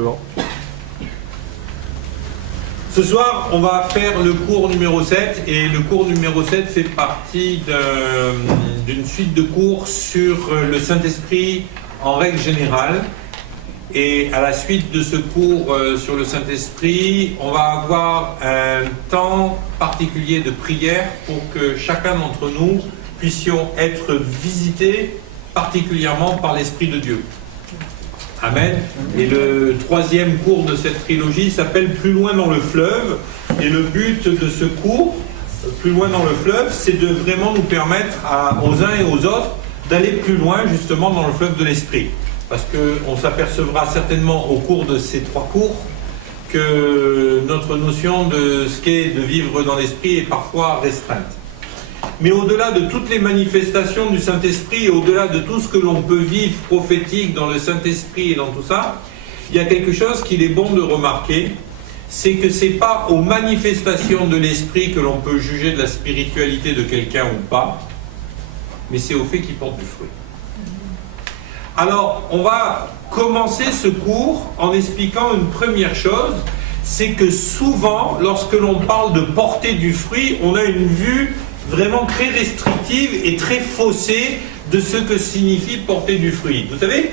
bon. Ce soir, on va faire le cours numéro 7, et le cours numéro 7 fait partie d'une suite de cours sur le Saint-Esprit en règle générale. Et à la suite de ce cours sur le Saint-Esprit, on va avoir un temps particulier de prière pour que chacun d'entre nous puissions être visités particulièrement par l'Esprit de Dieu. Amen. Et le troisième cours de cette trilogie s'appelle Plus loin dans le fleuve. Et le but de ce cours, Plus loin dans le fleuve, c'est de vraiment nous permettre aux uns et aux autres d'aller plus loin justement dans le fleuve de l'Esprit. Parce qu'on s'apercevra certainement au cours de ces trois cours que notre notion de ce qu'est de vivre dans l'Esprit est parfois restreinte. Mais au-delà de toutes les manifestations du Saint-Esprit et au-delà de tout ce que l'on peut vivre prophétique dans le Saint-Esprit et dans tout ça, il y a quelque chose qu'il est bon de remarquer, c'est que ce n'est pas aux manifestations de l'Esprit que l'on peut juger de la spiritualité de quelqu'un ou pas, mais c'est au fait qu'il porte du fruit. Alors, on va commencer ce cours en expliquant une première chose, c'est que souvent, lorsque l'on parle de porter du fruit, on a une vue vraiment très restrictive et très faussée de ce que signifie porter du fruit. Vous savez,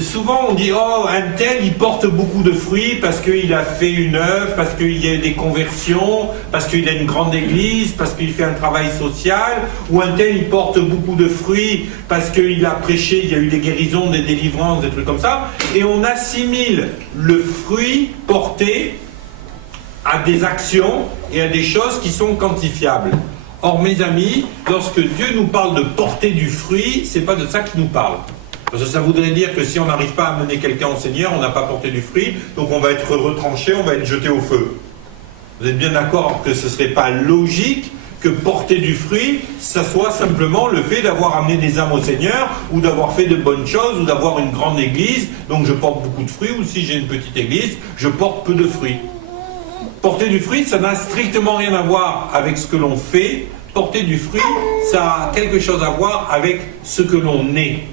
souvent on dit « Oh, un tel, il porte beaucoup de fruits parce qu'il a fait une œuvre, parce qu'il y a des conversions, parce qu'il a une grande église, parce qu'il fait un travail social, ou un tel, il porte beaucoup de fruits parce qu'il a prêché, il y a eu des guérisons, des délivrances, des trucs comme ça. » Et on assimile le fruit porté à des actions et à des choses qui sont quantifiables. Or, mes amis, lorsque Dieu nous parle de porter du fruit, c'est pas de ça qu'il nous parle. Parce que ça voudrait dire que si on n'arrive pas à mener quelqu'un au Seigneur, on n'a pas porté du fruit, donc on va être retranché, on va être jeté au feu. Vous êtes bien d'accord que ce ne serait pas logique que porter du fruit, ça soit simplement le fait d'avoir amené des âmes au Seigneur, ou d'avoir fait de bonnes choses, ou d'avoir une grande église, donc je porte beaucoup de fruits, ou si j'ai une petite église, je porte peu de fruits. Porter du fruit, ça n'a strictement rien à voir avec ce que l'on fait. Porter du fruit, ça a quelque chose à voir avec ce que l'on est.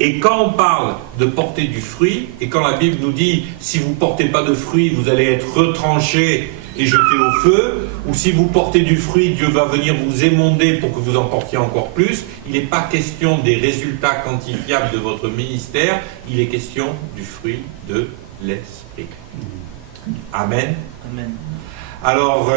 Et quand on parle de porter du fruit, et quand la Bible nous dit « si vous ne portez pas de fruit, vous allez être retranchés et jetés au feu », ou « si vous portez du fruit, Dieu va venir vous émonder pour que vous en portiez encore plus », il n'est pas question des résultats quantifiables de votre ministère, il est question du fruit de l'Esprit. Amen. Amen. Alors,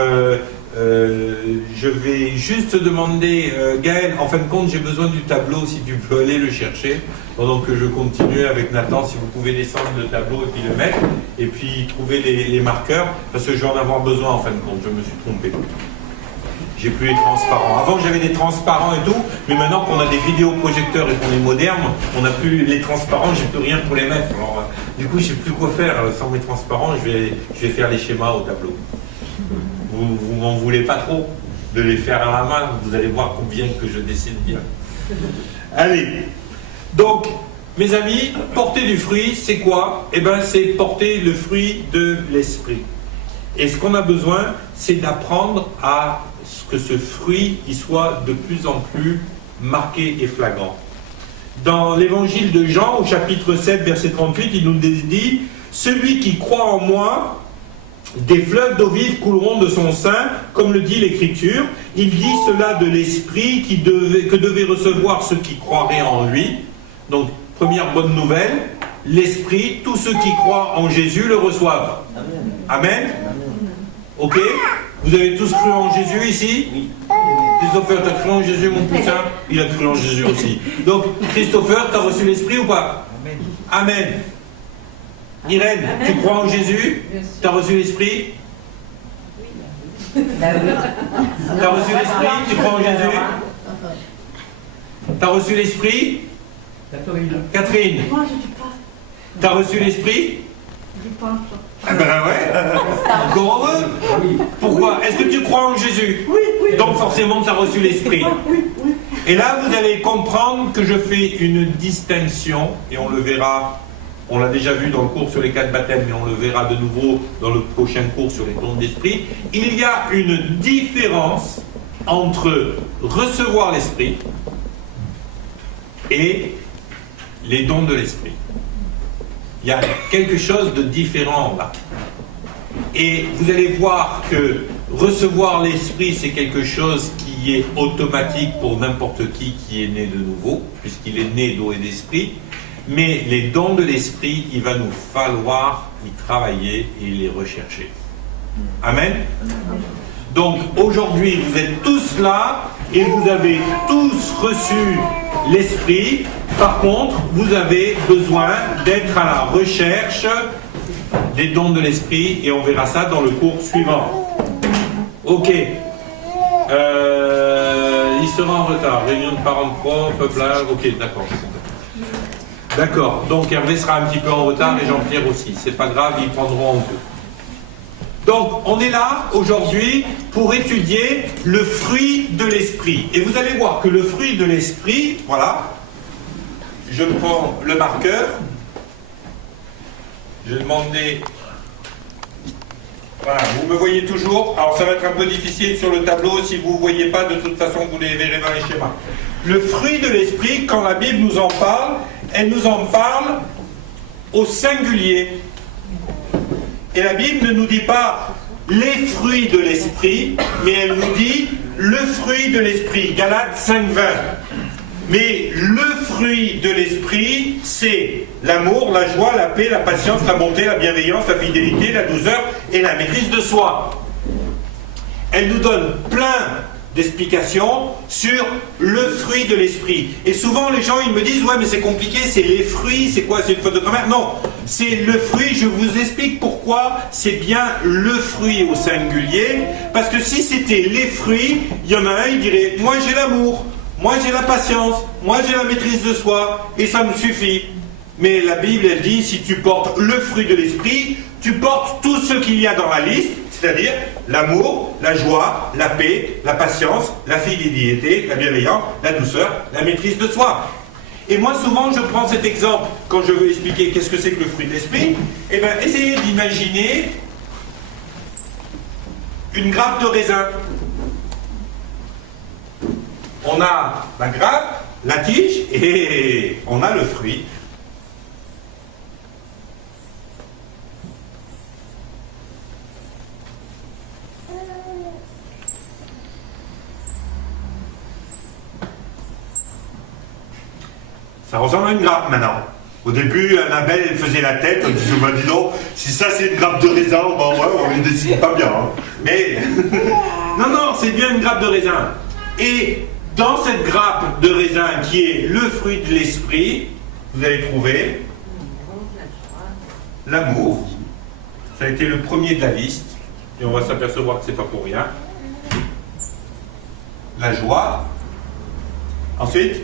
je vais juste demander, Gaël, en fin de compte, j'ai besoin du tableau, si tu peux aller le chercher, pendant que je continue avec Nathan, si vous pouvez descendre le tableau et puis le mettre, et puis trouver les marqueurs, parce que je vais en avoir besoin en fin de compte, je me suis trompé. J'ai plus les transparents. Avant, j'avais des transparents et tout, mais maintenant qu'on a des vidéoprojecteurs et qu'on est moderne, on n'a plus les transparents, j'ai plus rien pour les mettre. Alors, du coup, je sais plus quoi faire sans mes transparents, je vais faire les schémas au tableau. Vous m'en voulez pas trop de les faire à la main, vous allez voir combien que je dessine bien. Allez, donc, mes amis, porter du fruit, c'est quoi? Eh bien, c'est porter le fruit de l'esprit. Et ce qu'on a besoin, c'est d'apprendre à ce que ce fruit il soit de plus en plus marqué et flagrant. Dans l'évangile de Jean, au chapitre 7, verset 38, il nous dit « Celui qui croit en moi, des fleuves d'eau vive couleront de son sein, comme le dit l'Écriture. Il dit cela de l'Esprit que devaient recevoir ceux qui croiraient en lui. » Donc, première bonne nouvelle, l'Esprit, tous ceux qui croient en Jésus le reçoivent. Amen. Amen. Ok? Vous avez tous cru en Jésus ici? Oui. Christopher, tu as cru en Jésus, mon poussin? Il a cru en Jésus aussi. Donc, Christopher, tu as reçu l'Esprit ou pas? Amen. Amen. Irène, amen. Tu crois en Jésus? Tu as reçu l'Esprit? Oui. Tu as reçu l'Esprit? Tu crois en Jésus? Tu as reçu l'Esprit? Catherine. Moi, je ne dis pas. Tu as reçu l'Esprit? Je pense. Ah ben ouais. Encore heureux. Pourquoi? Est-ce que tu crois en Jésus? Oui, oui. Donc forcément tu as reçu l'Esprit. Oui, oui. Et là vous allez comprendre que je fais une distinction, et on le verra, on l'a déjà vu dans le cours sur les 4 baptêmes, mais on le verra de nouveau dans le prochain cours sur les dons d'esprit. Il y a une différence entre recevoir l'Esprit et les dons de l'Esprit. Il y a quelque chose de différent là. Et vous allez voir que recevoir l'esprit, c'est quelque chose qui est automatique pour n'importe qui est né de nouveau, puisqu'il est né d'eau et d'esprit. Mais les dons de l'esprit, il va nous falloir y travailler et les rechercher. Amen. Donc aujourd'hui, vous êtes tous là et vous avez tous reçu l'esprit. Par contre, vous avez besoin d'être à la recherche des dons de l'esprit et on verra ça dans le cours suivant. Ok. Il sera en retard. Réunion de parents de profs, peuplage. Ok, d'accord. D'accord. Donc Hervé sera un petit peu en retard et Jean-Pierre aussi. C'est pas grave, ils prendront en deux. Donc on est là aujourd'hui pour étudier le fruit de l'esprit. Et vous allez voir que le fruit de l'esprit, voilà, je prends le marqueur. Je vais demander... Voilà, vous me voyez toujours. Alors ça va être un peu difficile sur le tableau. Si vous ne voyez pas, de toute façon, vous les verrez dans les schémas. Le fruit de l'esprit, quand la Bible nous en parle, elle nous en parle au singulier. Et la Bible ne nous dit pas les fruits de l'esprit, mais elle nous dit le fruit de l'esprit. Galates 5:20. Mais le fruit de l'esprit, c'est l'amour, la joie, la paix, la patience, la bonté, la bienveillance, la fidélité, la douceur et la maîtrise de soi. Elle nous donne plein d'explications sur le fruit de l'esprit. Et souvent les gens ils me disent ouais mais c'est compliqué, c'est les fruits, c'est quoi, c'est une faute de grammaire? Non, c'est le fruit, je vous explique pourquoi c'est bien le fruit au singulier, parce que si c'était les fruits, il y en a un, il dirait moi j'ai l'amour, moi j'ai la patience, moi j'ai la maîtrise de soi, et ça me suffit. Mais la Bible elle dit si tu portes le fruit de l'esprit, tu portes tout ce qu'il y a dans la liste, c'est-à-dire l'amour, la joie, la paix, la patience, la fidélité, la bienveillance, la douceur, la maîtrise de soi. Et moi souvent je prends cet exemple quand je veux expliquer qu'est-ce que c'est que le fruit de l'esprit. Eh bien essayez d'imaginer une grappe de raisin. On a la grappe, la tige et on a le fruit. Ça ressemble à une grappe maintenant. Au début, Annabelle elle faisait la tête, elle disait bah, dis donc, si ça c'est une grappe de raisin, bah ouais, on ne dessine pas bien. Hein. Mais non, c'est bien une grappe de raisin. Et dans cette grappe de raisin qui est le fruit de l'esprit, vous allez trouver l'amour. Ça a été le premier de la liste. Et on va s'apercevoir que c'est pas pour rien. La joie. Ensuite,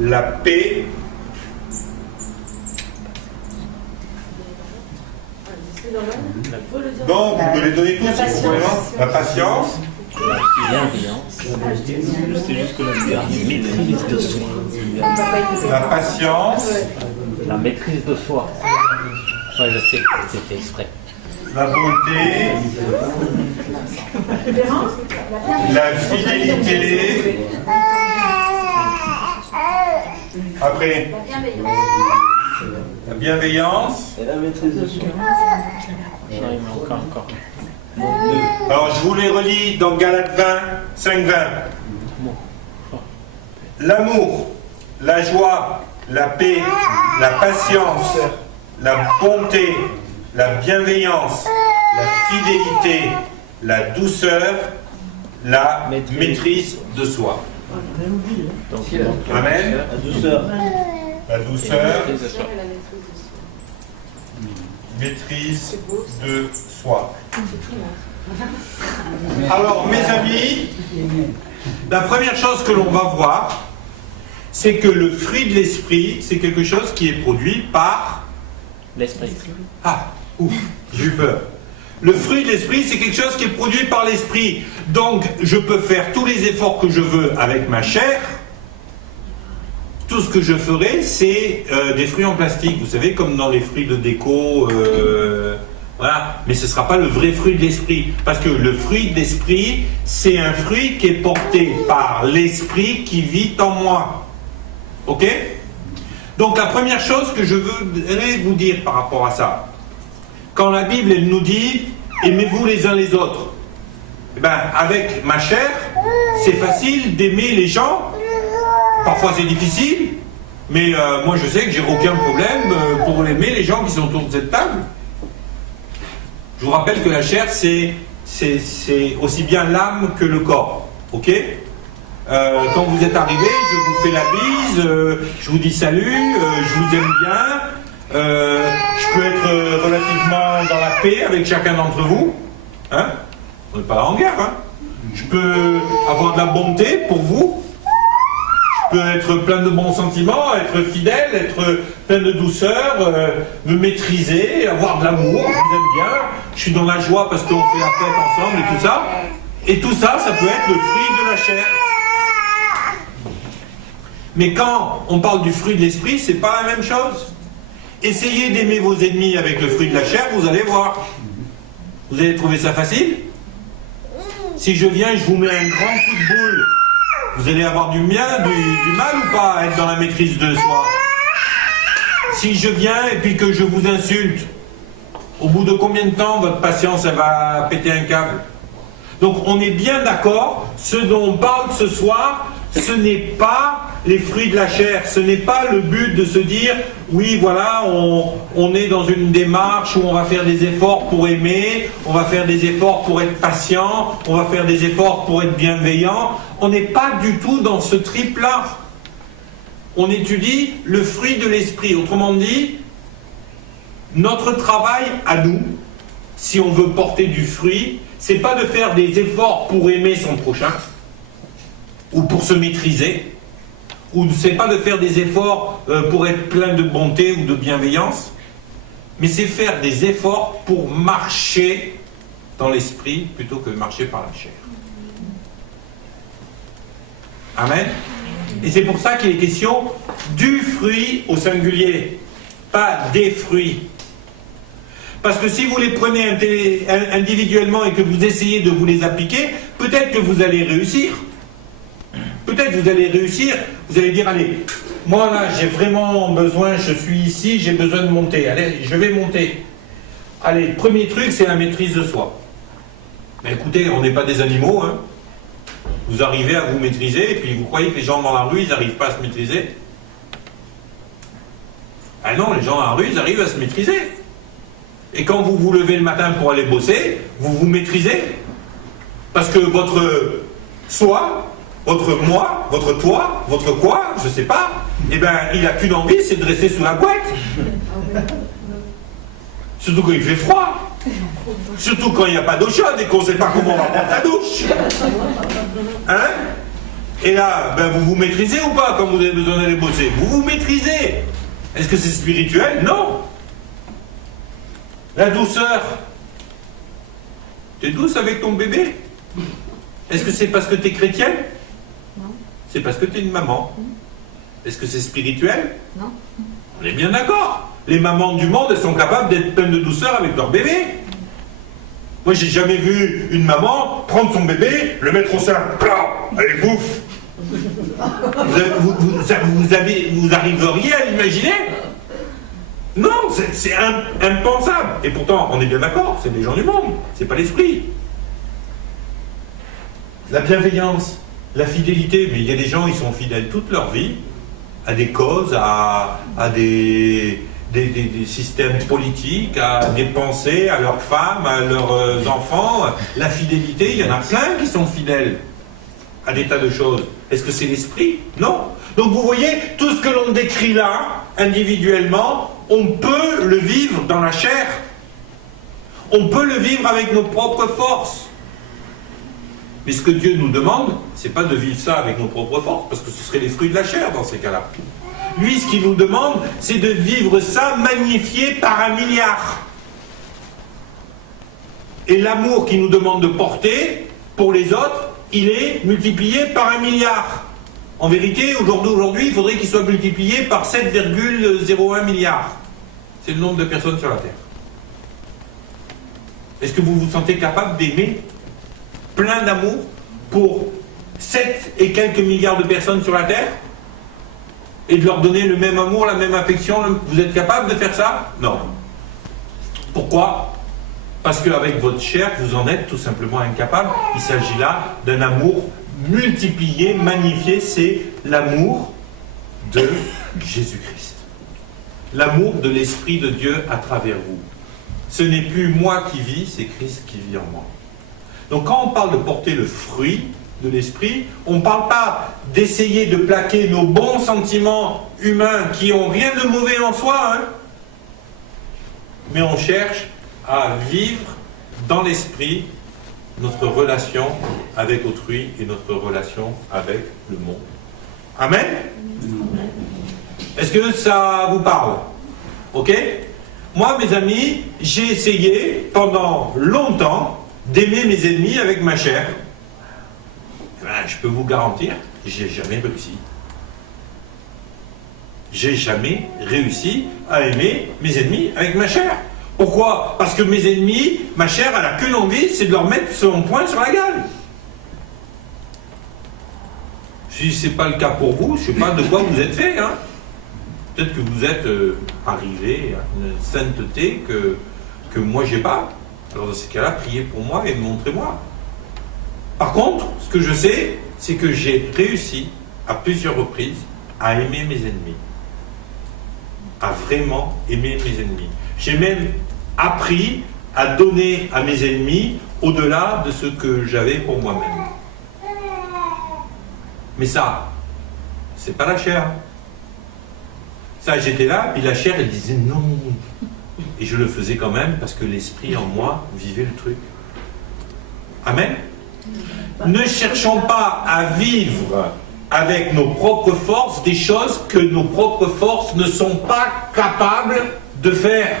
la paix. Donc, vous me les donnez tous si vous voulez. La patience. C'est juste que la maîtrise de soi. La patience. La maîtrise de soi. Ouais, je sais, c'est fait exprès. La bonté. La fidélité. Après, la bienveillance. Et la maîtrise de soi. Il manque encore. Alors, je vous les relis dans Galates 20, 5-20. L'amour, la joie, la paix, la patience, la bonté, la bienveillance, la fidélité, la douceur, la maîtrise de soi. Amen. La douceur. La douceur, maîtrise de soi. Alors, mes amis, la première chose que l'on va voir, c'est que le fruit de l'esprit, c'est quelque chose qui est produit par l'esprit. Ah, ouf, j'ai eu peur. Le fruit de l'esprit, c'est quelque chose qui est produit par l'esprit. Donc, je peux faire tous les efforts que je veux avec ma chair. Tout ce que je ferai, c'est des fruits en plastique. Vous savez, comme dans les fruits de déco, voilà. Mais ce ne sera pas le vrai fruit de l'esprit. Parce que le fruit de l'esprit, c'est un fruit qui est porté par l'esprit qui vit en moi. Ok ? Donc la première chose que je voudrais vous dire par rapport à ça, quand la Bible elle nous dit « aimez-vous les uns les autres », eh ben, avec ma chair, c'est facile d'aimer les gens, parfois c'est difficile, mais moi je sais que j'ai aucun problème pour aimer les gens qui sont autour de cette table. Je vous rappelle que la chair c'est aussi bien l'âme que le corps, ok? Quand vous êtes arrivé, je vous fais la bise, je vous dis salut, je vous aime bien, je peux être relativement dans la paix avec chacun d'entre vous, hein? On n'est pas là en guerre, hein? Je peux avoir de la bonté pour vous, je peux être plein de bons sentiments, être fidèle, être plein de douceur, me maîtriser, avoir de l'amour, je vous aime bien, je suis dans la joie parce qu'on fait la fête ensemble et tout ça. Et tout ça, ça peut être le fruit de la chair. Mais quand on parle du fruit de l'esprit, c'est pas la même chose. Essayez d'aimer vos ennemis avec le fruit de la chair, vous allez voir. Vous allez trouver ça facile? Si je viens et je vous mets un grand coup de boule, vous allez avoir du mal ou pas à être dans la maîtrise de soi? Si je viens et puis que je vous insulte, au bout de combien de temps votre patience elle va péter un câble? Donc on est bien d'accord, ce dont on parle ce soir, ce n'est pas les fruits de la chair, ce n'est pas le but de se dire oui voilà on est dans une démarche où on va faire des efforts pour aimer, on va faire des efforts pour être patient, on va faire des efforts pour être bienveillant. On n'est pas du tout dans ce trip là. On étudie le fruit de l'esprit, autrement dit notre travail à nous, si on veut porter du fruit, c'est pas de faire des efforts pour aimer son prochain ou pour se maîtriser, ou c'est pas de faire des efforts pour être plein de bonté ou de bienveillance, mais c'est faire des efforts pour marcher dans l'esprit plutôt que marcher par la chair. Amen. Et c'est pour ça qu'il est question du fruit au singulier, pas des fruits. Parce que si vous les prenez individuellement et que vous essayez de vous les appliquer, peut-être que vous allez réussir. Peut-être que vous allez réussir, vous allez dire, allez, moi là j'ai vraiment besoin, je suis ici, j'ai besoin de monter, allez, je vais monter. Allez, premier truc, c'est la maîtrise de soi. Mais écoutez, on n'est pas des animaux, hein. Vous arrivez à vous maîtriser, et puis vous croyez que les gens dans la rue, ils n'arrivent pas à se maîtriser? Ah non, les gens dans la rue, ils arrivent à se maîtriser. Et quand vous vous levez le matin pour aller bosser, vous vous maîtrisez. Parce que votre soi, votre moi, votre toi, votre quoi, je sais pas, eh ben, il n'a qu'une envie, c'est de rester sous la couette. Surtout quand il fait froid. Surtout quand il n'y a pas d'eau chaude et qu'on ne sait pas comment on va prendre sa douche. Hein? Et là, ben, vous vous maîtrisez ou pas quand vous avez besoin d'aller bosser? Vous vous maîtrisez. Est-ce que c'est spirituel? Non. La douceur. Tu es douce avec ton bébé? Est-ce que c'est parce que tu es chrétienne? Non. C'est parce que tu es une maman. Est-ce que c'est spirituel? Non. On est bien d'accord. Les mamans du monde, elles sont capables d'être pleines de douceur avec leur bébé. Moi, j'ai jamais vu une maman prendre son bébé, le mettre au sein, allez, bouffe. Vous arriveriez à l'imaginer? Non, c'est impensable. Et pourtant, on est bien d'accord, c'est des gens du monde, c'est pas l'esprit. La bienveillance, la fidélité, mais il y a des gens, ils sont fidèles toute leur vie à des causes, à des systèmes politiques, à des pensées, à leurs femmes, à leurs enfants. La fidélité, il y en a plein qui sont fidèles à des tas de choses. Est-ce que c'est l'esprit? Non. Donc vous voyez, tout ce que l'on décrit là, individuellement, on peut le vivre dans la chair. On peut le vivre avec nos propres forces. Mais ce que Dieu nous demande, c'est pas de vivre ça avec nos propres forces, parce que ce serait les fruits de la chair dans ces cas-là. Lui, ce qu'il nous demande, c'est de vivre ça magnifié par 1 milliard. Et l'amour qu'il nous demande de porter pour les autres, il est multiplié par 1 milliard. En vérité, aujourd'hui, il faudrait qu'il soit multiplié par 7,01 milliards. C'est le nombre de personnes sur la Terre. Est-ce que vous vous sentez capable d'aimer plein d'amour pour 7 et quelques milliards de personnes sur la Terre? et de leur donner le même amour, la même affection. Vous êtes capable de faire ça? Non. Pourquoi? Parce qu'avec votre chair, vous en êtes tout simplement incapable. Il s'agit là d'un amour multiplié, magnifié, c'est l'amour de Jésus-Christ. L'amour de l'Esprit de Dieu à travers vous. Ce n'est plus moi qui vis, c'est Christ qui vit en moi. Donc quand on parle de porter le fruit de l'Esprit, on ne parle pas d'essayer de plaquer nos bons sentiments humains qui n'ont rien de mauvais en soi, hein, mais on cherche à vivre dans l'Esprit notre relation avec autrui et notre relation avec le monde. Amen? Est-ce que ça vous parle? Ok? Moi, mes amis, j'ai essayé pendant longtemps d'aimer mes ennemis avec ma chair. Eh ben, je peux vous garantir, j'ai jamais réussi. J'ai jamais réussi à aimer mes ennemis avec ma chair. Pourquoi? Parce que mes ennemis, ma chair, elle n'a qu'une envie, c'est de leur mettre son poing sur la gueule. Si ce n'est pas le cas pour vous, je ne sais pas de quoi vous êtes fait, hein. Peut-être que vous êtes arrivé à une sainteté que moi j'ai pas. Alors dans ces cas-là, priez pour moi et montrez-moi. Par contre, ce que je sais, c'est que j'ai réussi à plusieurs reprises à aimer mes ennemis. À vraiment aimer mes ennemis. J'ai même appris à donner à mes ennemis au-delà de ce que j'avais pour moi-même. Mais ça, c'est pas la chair. Ça, j'étais là, puis la chair, elle disait non. Et je le faisais quand même parce que l'esprit en moi vivait le truc. Amen. Ne cherchons pas à vivre avec nos propres forces des choses que nos propres forces ne sont pas capables de faire.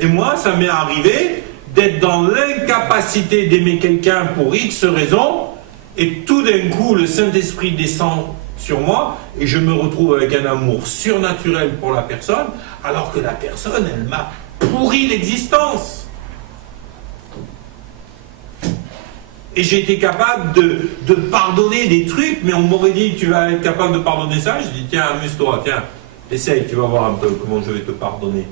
Et moi, ça m'est arrivé d'être dans l'incapacité d'aimer quelqu'un pour X raisons, et tout d'un coup, le Saint-Esprit descend sur moi, et je me retrouve avec un amour surnaturel pour la personne, alors que la personne, elle m'a pourri l'existence. Et j'ai été capable de pardonner des trucs, mais on m'aurait dit, tu vas être capable de pardonner ça? Je dis, tiens, amuse-toi, tiens, essaye, tu vas voir un peu comment je vais te pardonner.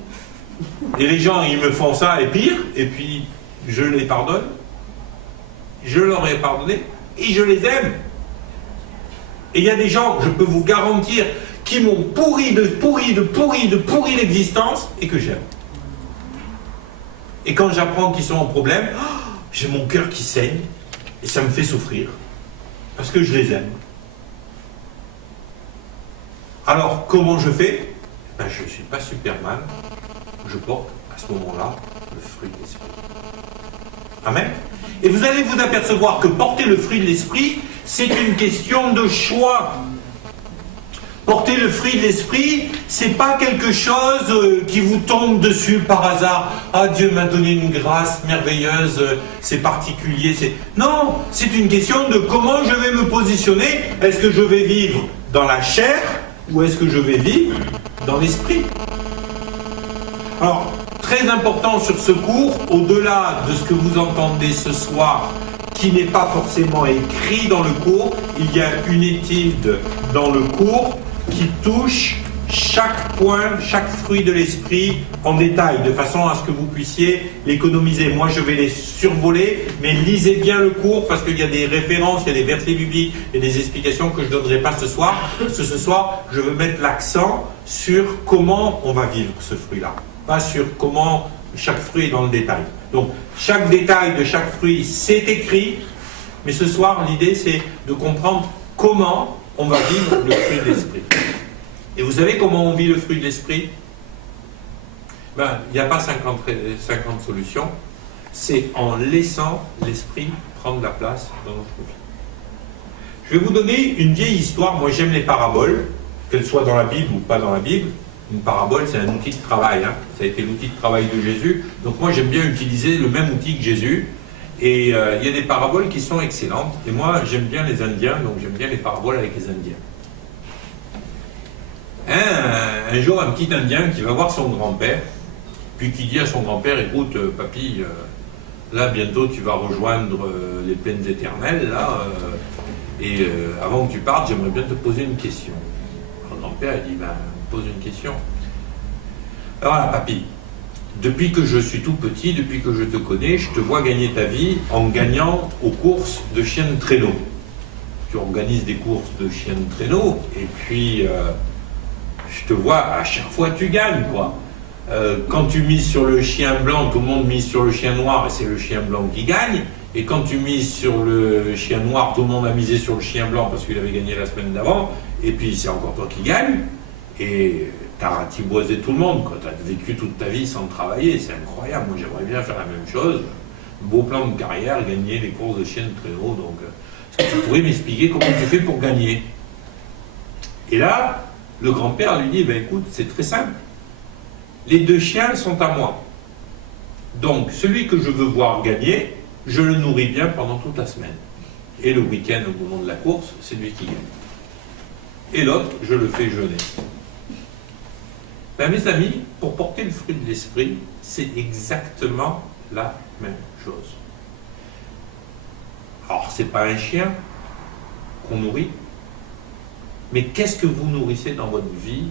Et les gens, ils me font ça, et pire, et puis je les pardonne, je leur ai pardonné, et je les aime. Et il y a des gens, je peux vous garantir, qui m'ont pourri l'existence, et que j'aime. Et quand j'apprends qu'ils sont en problème, j'ai mon cœur qui saigne, et ça me fait souffrir, parce que je les aime. Alors, comment je fais? Ben, je ne suis pas Superman, je porte à ce moment-là le fruit de l'esprit. Amen. Et vous allez vous apercevoir que porter le fruit de l'esprit, c'est une question de choix. Porter le fruit de l'esprit, c'est pas quelque chose qui vous tombe dessus par hasard. Ah, Dieu m'a donné une grâce merveilleuse, c'est particulier. Non, c'est une question de comment je vais me positionner. Est-ce que je vais vivre dans la chair ou est-ce que je vais vivre dans l'esprit? Alors, très important sur ce cours, au-delà de ce que vous entendez ce soir, qui n'est pas forcément écrit dans le cours, il y a une étude dans le cours qui touche chaque point, chaque fruit de l'esprit en détail, de façon à ce que vous puissiez l'économiser. Moi, je vais les survoler, mais lisez bien le cours, parce qu'il y a des références, il y a des versets bibliques, et des explications que je ne donnerai pas ce soir. Parce que ce soir, je veux mettre l'accent sur comment on va vivre ce fruit-là, pas sur comment chaque fruit est dans le détail. Donc, chaque détail de chaque fruit, c'est écrit, mais ce soir, l'idée, c'est de comprendre comment on va vivre le fruit de l'esprit. Et vous savez comment on vit le fruit de l'esprit? Ben, il n'y a pas 50 solutions. C'est en laissant l'esprit prendre la place dans notre vie. Je vais vous donner une vieille histoire. Moi, j'aime les paraboles, qu'elles soient dans la Bible ou pas dans la Bible. Une parabole, c'est un outil de travail. Hein. Ça a été l'outil de travail de Jésus. Donc moi, j'aime bien utiliser le même outil que Jésus. Et il y a des paraboles qui sont excellentes. Et moi, j'aime bien les Indiens, donc j'aime bien les paraboles avec les Indiens. Un jour, un petit Indien qui va voir son grand-père, puis qui dit à son grand-père, écoute, papy, là, bientôt, tu vas rejoindre les plaines éternelles, là, Et avant que tu partes, j'aimerais bien te poser une question. Le grand-père, il dit, ben, pose une question. Alors voilà, papy, depuis que je suis tout petit, depuis que je te connais, je te vois gagner ta vie en gagnant aux courses de chiens de traîneau. Tu organises des courses de chiens de traîneau, et puis je te vois, à chaque fois tu gagnes, quoi. Quand tu mises sur le chien blanc, tout le monde mise sur le chien noir, et c'est le chien blanc qui gagne. Et quand tu mises sur le chien noir, tout le monde a misé sur le chien blanc parce qu'il avait gagné la semaine d'avant, et puis c'est encore toi qui gagne, et t'as ratiboisé tout le monde, quoi. T'as vécu toute ta vie sans travailler, c'est incroyable. Moi j'aimerais bien faire la même chose, beau plan de carrière, gagner les courses de chiens de traîneau, donc est-ce que tu pourrais m'expliquer comment tu fais pour gagner? Et là, le grand-père lui dit, ben écoute, c'est très simple, les 2 chiens sont à moi, donc celui que je veux voir gagner, je le nourris bien pendant toute la semaine. Et le week-end, au moment de la course, c'est lui qui gagne. Et l'autre, je le fais jeûner. Ben, mes amis, pour porter le fruit de l'esprit, c'est exactement la même chose. Alors, c'est pas un chien qu'on nourrit, mais qu'est-ce que vous nourrissez dans votre vie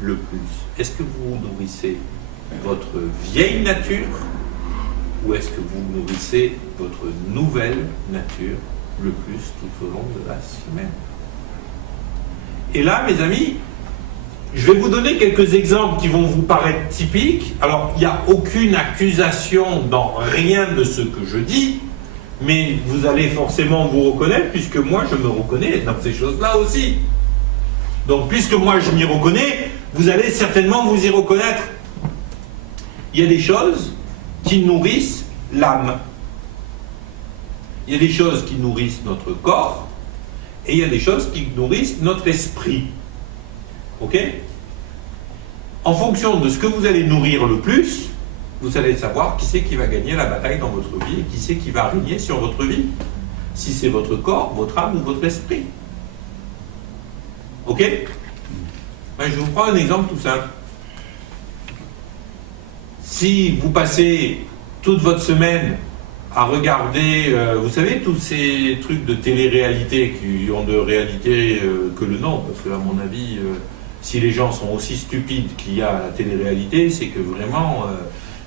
le plus? Est-ce que vous nourrissez votre vieille nature, ou est-ce que vous nourrissez votre nouvelle nature le plus tout au long de la semaine? Et là, mes amis, je vais vous donner quelques exemples qui vont vous paraître typiques. Alors, il n'y a aucune accusation dans rien de ce que je dis, mais vous allez forcément vous reconnaître, puisque moi, je me reconnais dans ces choses-là aussi. Donc, puisque moi, je m'y reconnais, vous allez certainement vous y reconnaître. Il y a des choses qui nourrissent l'âme. Il y a des choses qui nourrissent notre corps, et il y a des choses qui nourrissent notre esprit. Ok? En fonction de ce que vous allez nourrir le plus, vous allez savoir qui c'est qui va gagner la bataille dans votre vie, et qui c'est qui va régner sur votre vie. Si c'est votre corps, votre âme ou votre esprit. Ok? Ben, je vous prends un exemple tout simple. Si vous passez toute votre semaine à regarder, vous savez, tous ces trucs de télé-réalité qui ont de réalité que le nom, parce que à mon avis, si les gens sont aussi stupides qu'il y a à la télé-réalité, c'est que vraiment,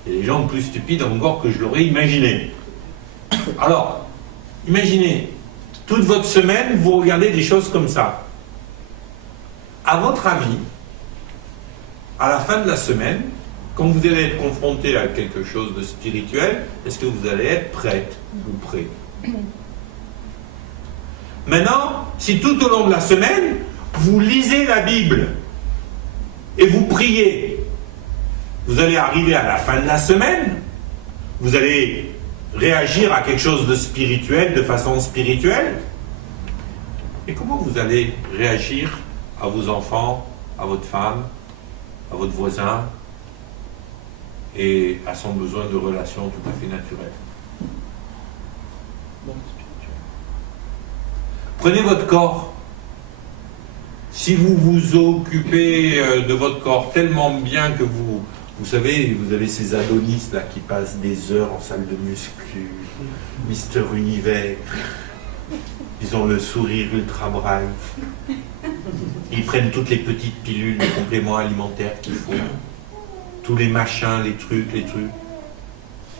il y a des gens plus stupides encore que je l'aurais imaginé. Alors, imaginez, toute votre semaine, vous regardez des choses comme ça. À votre avis, à la fin de la semaine, quand vous allez être confronté à quelque chose de spirituel, est-ce que vous allez être prête ou prêt? Maintenant, si tout au long de la semaine, vous lisez la Bible et vous priez, vous allez arriver à la fin de la semaine, vous allez réagir à quelque chose de spirituel, de façon spirituelle. Et comment vous allez réagir à vos enfants, à votre femme, à votre voisin, et à son besoin de relations tout à fait naturelles? Prenez votre corps. Si vous vous occupez de votre corps tellement bien que vous savez, vous avez ces adonis là qui passent des heures en salle de muscu, Mister Univers, ils ont le sourire ultra bright, ils prennent toutes les petites pilules, les compléments alimentaires qu'il faut, tous les machins, les trucs.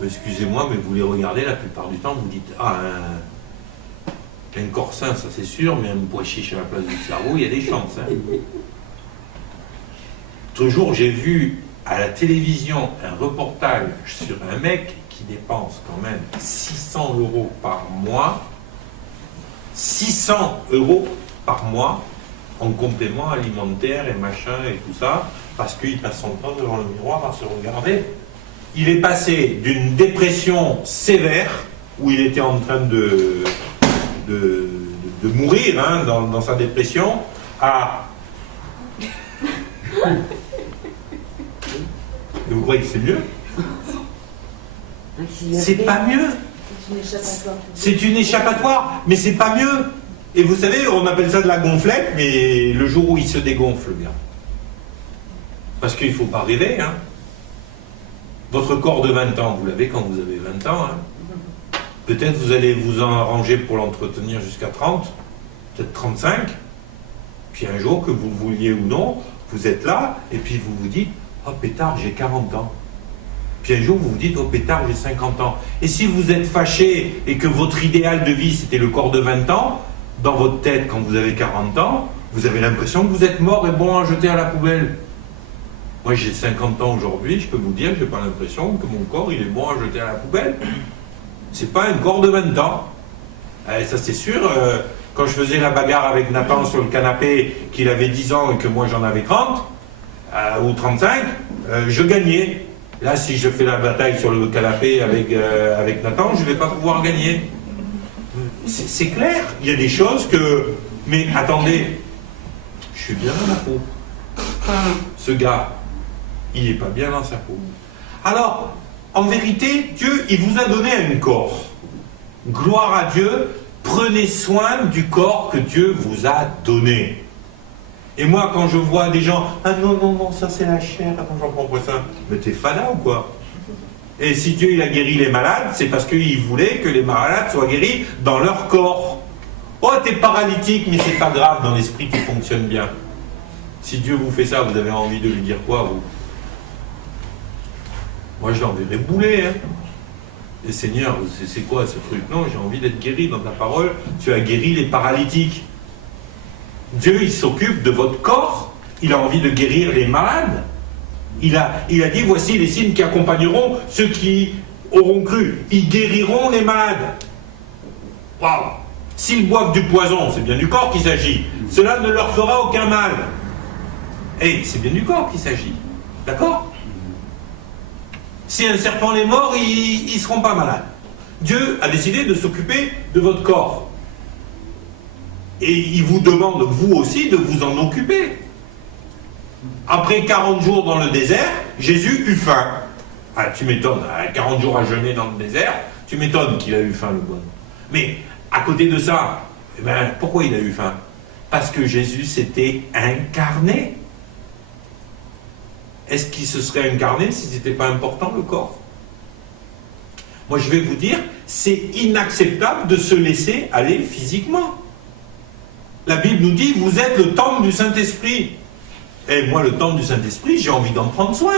Excusez-moi, mais vous les regardez la plupart du temps, vous dites, ah, un corps sain, ça c'est sûr, mais un pois chiche à la place du cerveau, il y a des chances. Hein. Toujours, j'ai vu à la télévision un reportage sur un mec qui dépense quand même 600 € par mois, 600 € par mois en compléments alimentaires et machin et tout ça, parce qu'il passe son temps devant le miroir à se regarder. Il est passé d'une dépression sévère, où il était en train de mourir hein, dans sa dépression, à... Et vous croyez que c'est mieux? C'est pas mieux. C'est une échappatoire, mais c'est pas mieux. Et vous savez, on appelle ça de la gonflette, mais le jour où il se dégonfle, bien. Parce qu'il ne faut pas rêver. Hein. Votre corps de 20 ans, vous l'avez quand vous avez 20 ans. Hein. Peut-être vous allez vous en arranger pour l'entretenir jusqu'à 30, peut-être 35, puis un jour, que vous le vouliez ou non, vous êtes là, et puis vous vous dites, oh pétard, j'ai 40 ans. Puis un jour, vous vous dites, oh pétard, j'ai 50 ans. Et si vous êtes fâché et que votre idéal de vie, c'était le corps de 20 ans, dans votre tête, quand vous avez 40 ans, vous avez l'impression que vous êtes mort et bon à jeter à la poubelle. Moi, j'ai 50 ans aujourd'hui, je peux vous dire, j'ai pas l'impression que mon corps, il est bon à jeter à la poubelle. C'est pas un corps de 20 ans. Ça, c'est sûr. Quand je faisais la bagarre avec Nathan sur le canapé, qu'il avait 10 ans et que moi j'en avais 30, ou 35, je gagnais. Là, si je fais la bataille sur le canapé avec Nathan, je ne vais pas pouvoir gagner. C'est clair. Il y a des choses que... Mais attendez, je suis bien dans ma peau. Ce gars, il n'est pas bien dans sa peau. Alors, en vérité, Dieu, il vous a donné un corps. Gloire à Dieu. Prenez soin du corps que Dieu vous a donné. Et moi, quand je vois des gens, ah non, non, non, ça c'est la chair, attends, j'en prends pas ça. Mais t'es fada ou quoi? Et si Dieu il a guéri les malades, c'est parce qu'il voulait que les malades soient guéris dans leur corps. Oh, t'es paralytique, mais c'est pas grave, dans l'esprit tu fonctionnes bien. Si Dieu vous fait ça, vous avez envie de lui dire quoi, vous? Moi, je l'enverrai bouler, hein. Et Seigneur, c'est quoi ce truc? Non, j'ai envie d'être guéri dans ta parole. Tu as guéri les paralytiques. Dieu, il s'occupe de votre corps. Il a envie de guérir les malades. Il a dit, voici les signes qui accompagneront ceux qui auront cru. Ils guériront les malades. Waouh! S'ils boivent du poison, c'est bien du corps qu'il s'agit. Cela ne leur fera aucun mal. Et c'est bien du corps qu'il s'agit. D'accord? Si un serpent est mort, ils ne seront pas malades. Dieu a décidé de s'occuper de votre corps. Et il vous demande, vous aussi, de vous en occuper. Après 40 jours dans le désert, Jésus eut faim. Ah, tu m'étonnes, 40 jours à jeûner dans le désert, tu m'étonnes qu'il a eu faim, le bon. Mais à côté de ça, eh ben, pourquoi il a eu faim? Parce que Jésus s'était incarné. Est-ce qu'il se serait incarné si ce n'était pas important, le corps? Moi, je vais vous dire, c'est inacceptable de se laisser aller physiquement. La Bible nous dit, vous êtes le temple du Saint-Esprit. Et moi, le temple du Saint-Esprit, j'ai envie d'en prendre soin.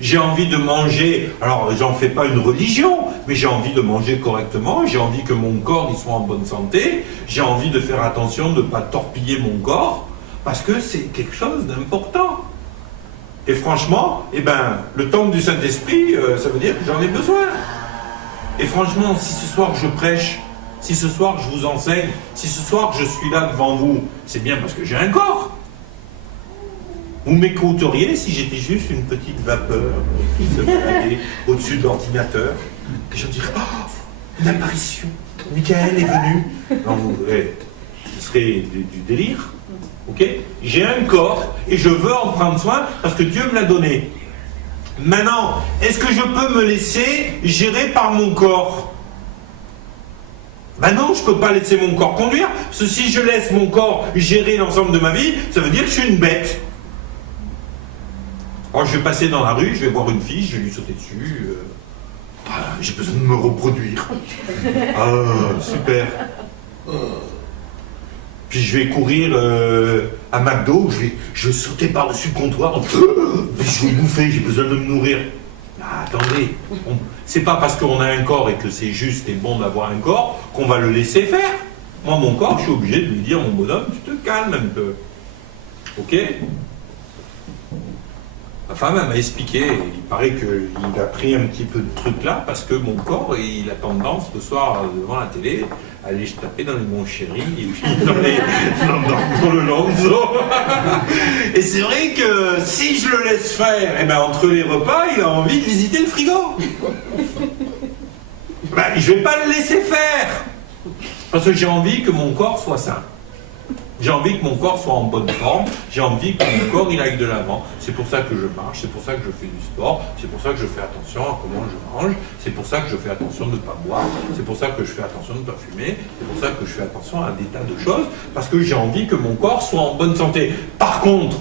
J'ai envie de manger, alors j'en fais pas une religion, mais j'ai envie de manger correctement, j'ai envie que mon corps il soit en bonne santé, j'ai envie de faire attention de ne pas torpiller mon corps, parce que c'est quelque chose d'important. Et franchement, eh ben, le temple du Saint-Esprit, ça veut dire que j'en ai besoin. Et franchement, si ce soir je prêche, si ce soir je vous enseigne, si ce soir je suis là devant vous, c'est bien parce que j'ai un corps. Vous m'écouteriez si j'étais juste une petite vapeur qui se baladait au-dessus de l'ordinateur, que je dirais, oh, une apparition, Michael est venu. Non, ce serait du délire. Ok? J'ai un corps et je veux en prendre soin parce que Dieu me l'a donné. Maintenant, est-ce que je peux me laisser gérer par mon corps? Ben non, je ne peux pas laisser mon corps conduire, parce que si je laisse mon corps gérer l'ensemble de ma vie, ça veut dire que je suis une bête. Alors je vais passer dans la rue, je vais voir une fille, je vais lui sauter dessus. J'ai besoin de me reproduire. Ah, super. Puis je vais courir à McDo, je vais sauter par-dessus le comptoir. Je vais bouffer, j'ai besoin de me nourrir. Ah, attendez, c'est pas parce qu'on a un corps et que c'est juste et bon d'avoir un corps qu'on va le laisser faire. Moi, mon corps, je suis obligé de lui dire, mon bonhomme, tu te calmes un peu. Ok? Ma femme, elle m'a expliqué, il paraît qu'il a pris un petit peu de truc là, parce que mon corps, il a tendance, le soir, devant la télé, à aller se taper dans les mon chéri, et puis dans le Lonzo. Et c'est vrai que si je le laisse faire, eh ben, entre les repas, il a envie de visiter le frigo. Ben, je vais pas le laisser faire, parce que j'ai envie que mon corps soit sain. J'ai envie que mon corps soit en bonne forme, j'ai envie que mon corps il aille de l'avant. C'est pour ça que je marche, c'est pour ça que je fais du sport, c'est pour ça que je fais attention à comment je mange, c'est pour ça que je fais attention de ne pas boire, c'est pour ça que je fais attention de ne pas fumer, c'est pour ça que je fais attention à des tas de choses, parce que j'ai envie que mon corps soit en bonne santé. Par contre,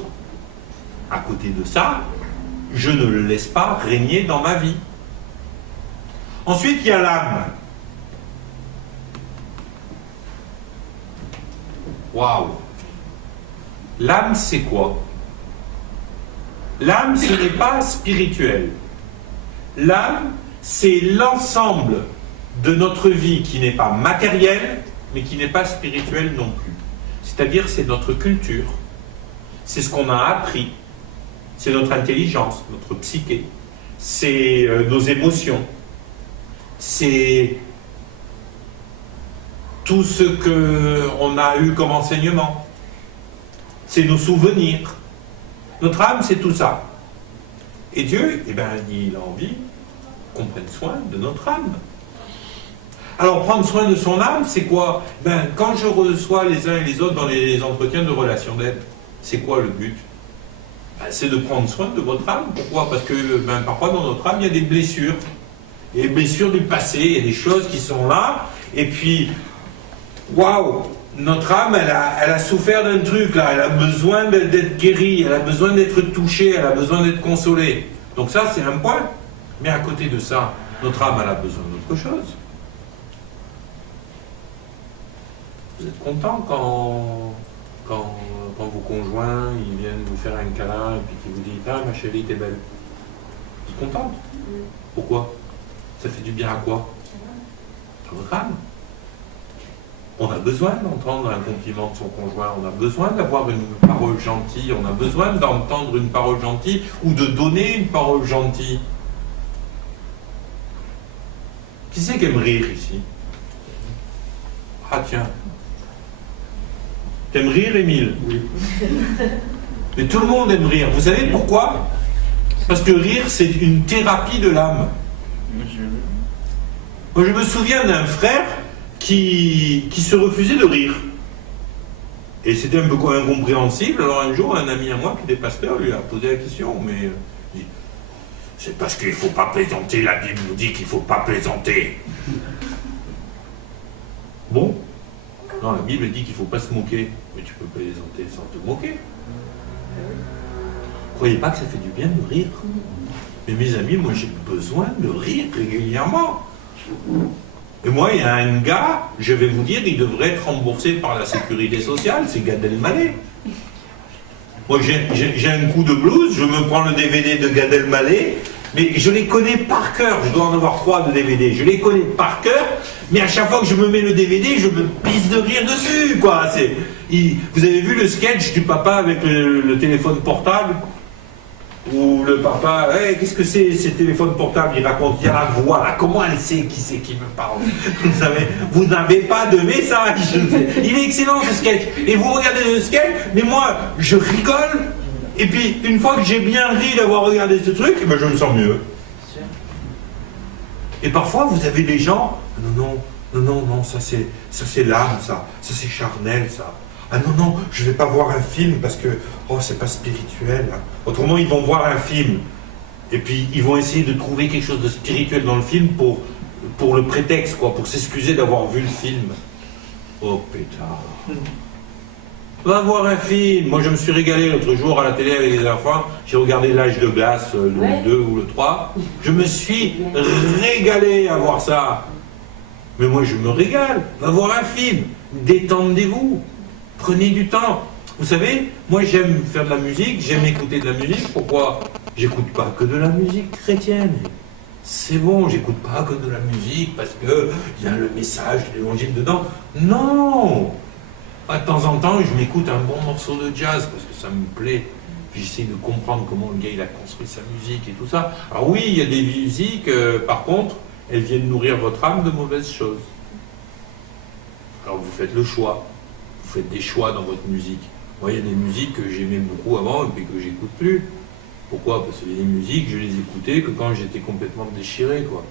à côté de ça, je ne le laisse pas régner dans ma vie. Ensuite, il y a l'âme. Waouh! L'âme, c'est quoi? L'âme, ce n'est pas spirituel. L'âme, c'est l'ensemble de notre vie qui n'est pas matérielle, mais qui n'est pas spirituelle non plus. C'est-à-dire, c'est notre culture, c'est ce qu'on a appris, c'est notre intelligence, notre psyché, c'est nos émotions, c'est tout ce qu'on a eu comme enseignement, c'est nos souvenirs. Notre âme, c'est tout ça. Et Dieu, eh ben, il a envie qu'on prenne soin de notre âme. Alors, prendre soin de son âme, c'est quoi? Ben, quand je reçois les uns et les autres dans les entretiens de relations d'aide, c'est quoi le but? Ben, c'est de prendre soin de votre âme. Pourquoi? Parce que ben, parfois, dans notre âme, il y a des blessures. Il y a des blessures du passé, il y a des choses qui sont là, et puis, waouh! Notre âme, elle a souffert d'un truc, là. Elle a besoin d'être guérie, elle a besoin d'être touchée, elle a besoin d'être consolée. Donc ça, c'est un point. Mais à côté de ça, notre âme, elle a besoin d'autre chose. Vous êtes content quand vos conjoints, ils viennent vous faire un câlin et puis qu'ils vous disent « Ah, ma chérie, t'es belle ». Vous êtes contente? Pourquoi? Ça fait du bien à quoi? À votre âme. On a besoin d'entendre un compliment de son conjoint, on a besoin d'avoir une parole gentille, on a besoin d'entendre une parole gentille ou de donner une parole gentille. Qui c'est qui aime rire ici? Ah tiens. T'aimes rire, Émile? Oui. Mais tout le monde aime rire. Vous savez pourquoi? Parce que rire, c'est une thérapie de l'âme. Moi, je me souviens d'un frère qui se refusait de rire. Et c'était un peu incompréhensible. Alors un jour, un ami à moi, qui était pasteur, lui a posé la question, mais c'est parce qu'il ne faut pas plaisanter, la Bible nous dit qu'il ne faut pas plaisanter. Bon? Non, la Bible dit qu'il ne faut pas se moquer. Mais tu peux plaisanter sans te moquer. Vous croyez pas que ça fait du bien de rire? Mais mes amis, moi j'ai besoin de rire régulièrement. Et moi, il y a un gars, je vais vous dire, il devrait être remboursé par la sécurité sociale, c'est Gad Elmaleh. Moi, j'ai un coup de blues, je me prends le DVD de Gad Elmaleh, mais je les connais par cœur. Je dois en avoir 3 de DVD. Je les connais par cœur, mais à chaque fois que je me mets le DVD, je me pisse de rire dessus, quoi. Vous avez vu le sketch du papa avec le téléphone portable? Où le papa, hey, qu'est-ce que c'est ces téléphones portables? Il raconte, il y a la voix là, comment elle sait qui c'est qui me parle? Vous savez, vous n'avez pas de message. Il est excellent ce sketch. Et vous regardez le sketch, mais moi, je rigole. Et puis, une fois que j'ai bien ri d'avoir regardé ce truc, ben, je me sens mieux. Et parfois, vous avez des gens, non, ça c'est l'âme, ça c'est charnel, ça. Ah non, je ne vais pas voir un film parce que, oh, c'est pas spirituel. Hein. Autrement, ils vont voir un film. Et puis, ils vont essayer de trouver quelque chose de spirituel dans le film pour le prétexte, quoi, pour s'excuser d'avoir vu le film. Oh, pétard. Va voir un film. Moi, je me suis régalé l'autre jour à la télé avec les enfants. J'ai regardé L'Âge de glace, le 2 ou le 3. Je me suis régalé à voir ça. Mais moi, je me régale. Va voir un film. Détendez-vous. Prenez du temps. Vous savez, moi j'aime faire de la musique, j'aime écouter de la musique. Pourquoi? J'écoute pas que de la musique chrétienne. C'est bon, j'écoute pas que de la musique parce que il y a le message de l'évangile dedans. Non! De temps en temps, je m'écoute un bon morceau de jazz parce que ça me plaît. Puis j'essaie de comprendre comment le gars il a construit sa musique et tout ça. Alors oui, il y a des musiques, par contre, elles viennent nourrir votre âme de mauvaises choses. Alors vous faites le choix. Vous faites des choix dans votre musique. Moi, il y a des musiques que j'aimais beaucoup avant et puis que j'écoute plus. Pourquoi? Parce que les musiques, je les écoutais que quand j'étais complètement déchiré, quoi.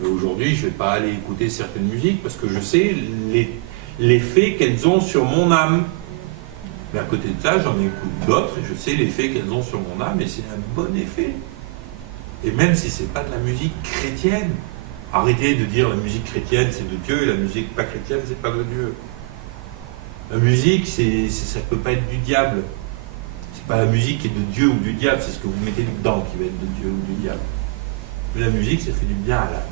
Mais aujourd'hui, je ne vais pas aller écouter certaines musiques parce que je sais l'effet qu'elles ont sur mon âme. Mais à côté de ça, j'en écoute d'autres et je sais l'effet qu'elles ont sur mon âme et c'est un bon effet. Et même si ce n'est pas de la musique chrétienne, arrêtez de dire la musique chrétienne c'est de Dieu et la musique pas chrétienne c'est pas de Dieu. La musique, ça ne peut pas être du diable. C'est pas la musique qui est de Dieu ou du diable, c'est ce que vous mettez dedans qui va être de Dieu ou du diable. Mais la musique, ça fait du bien à l'âme.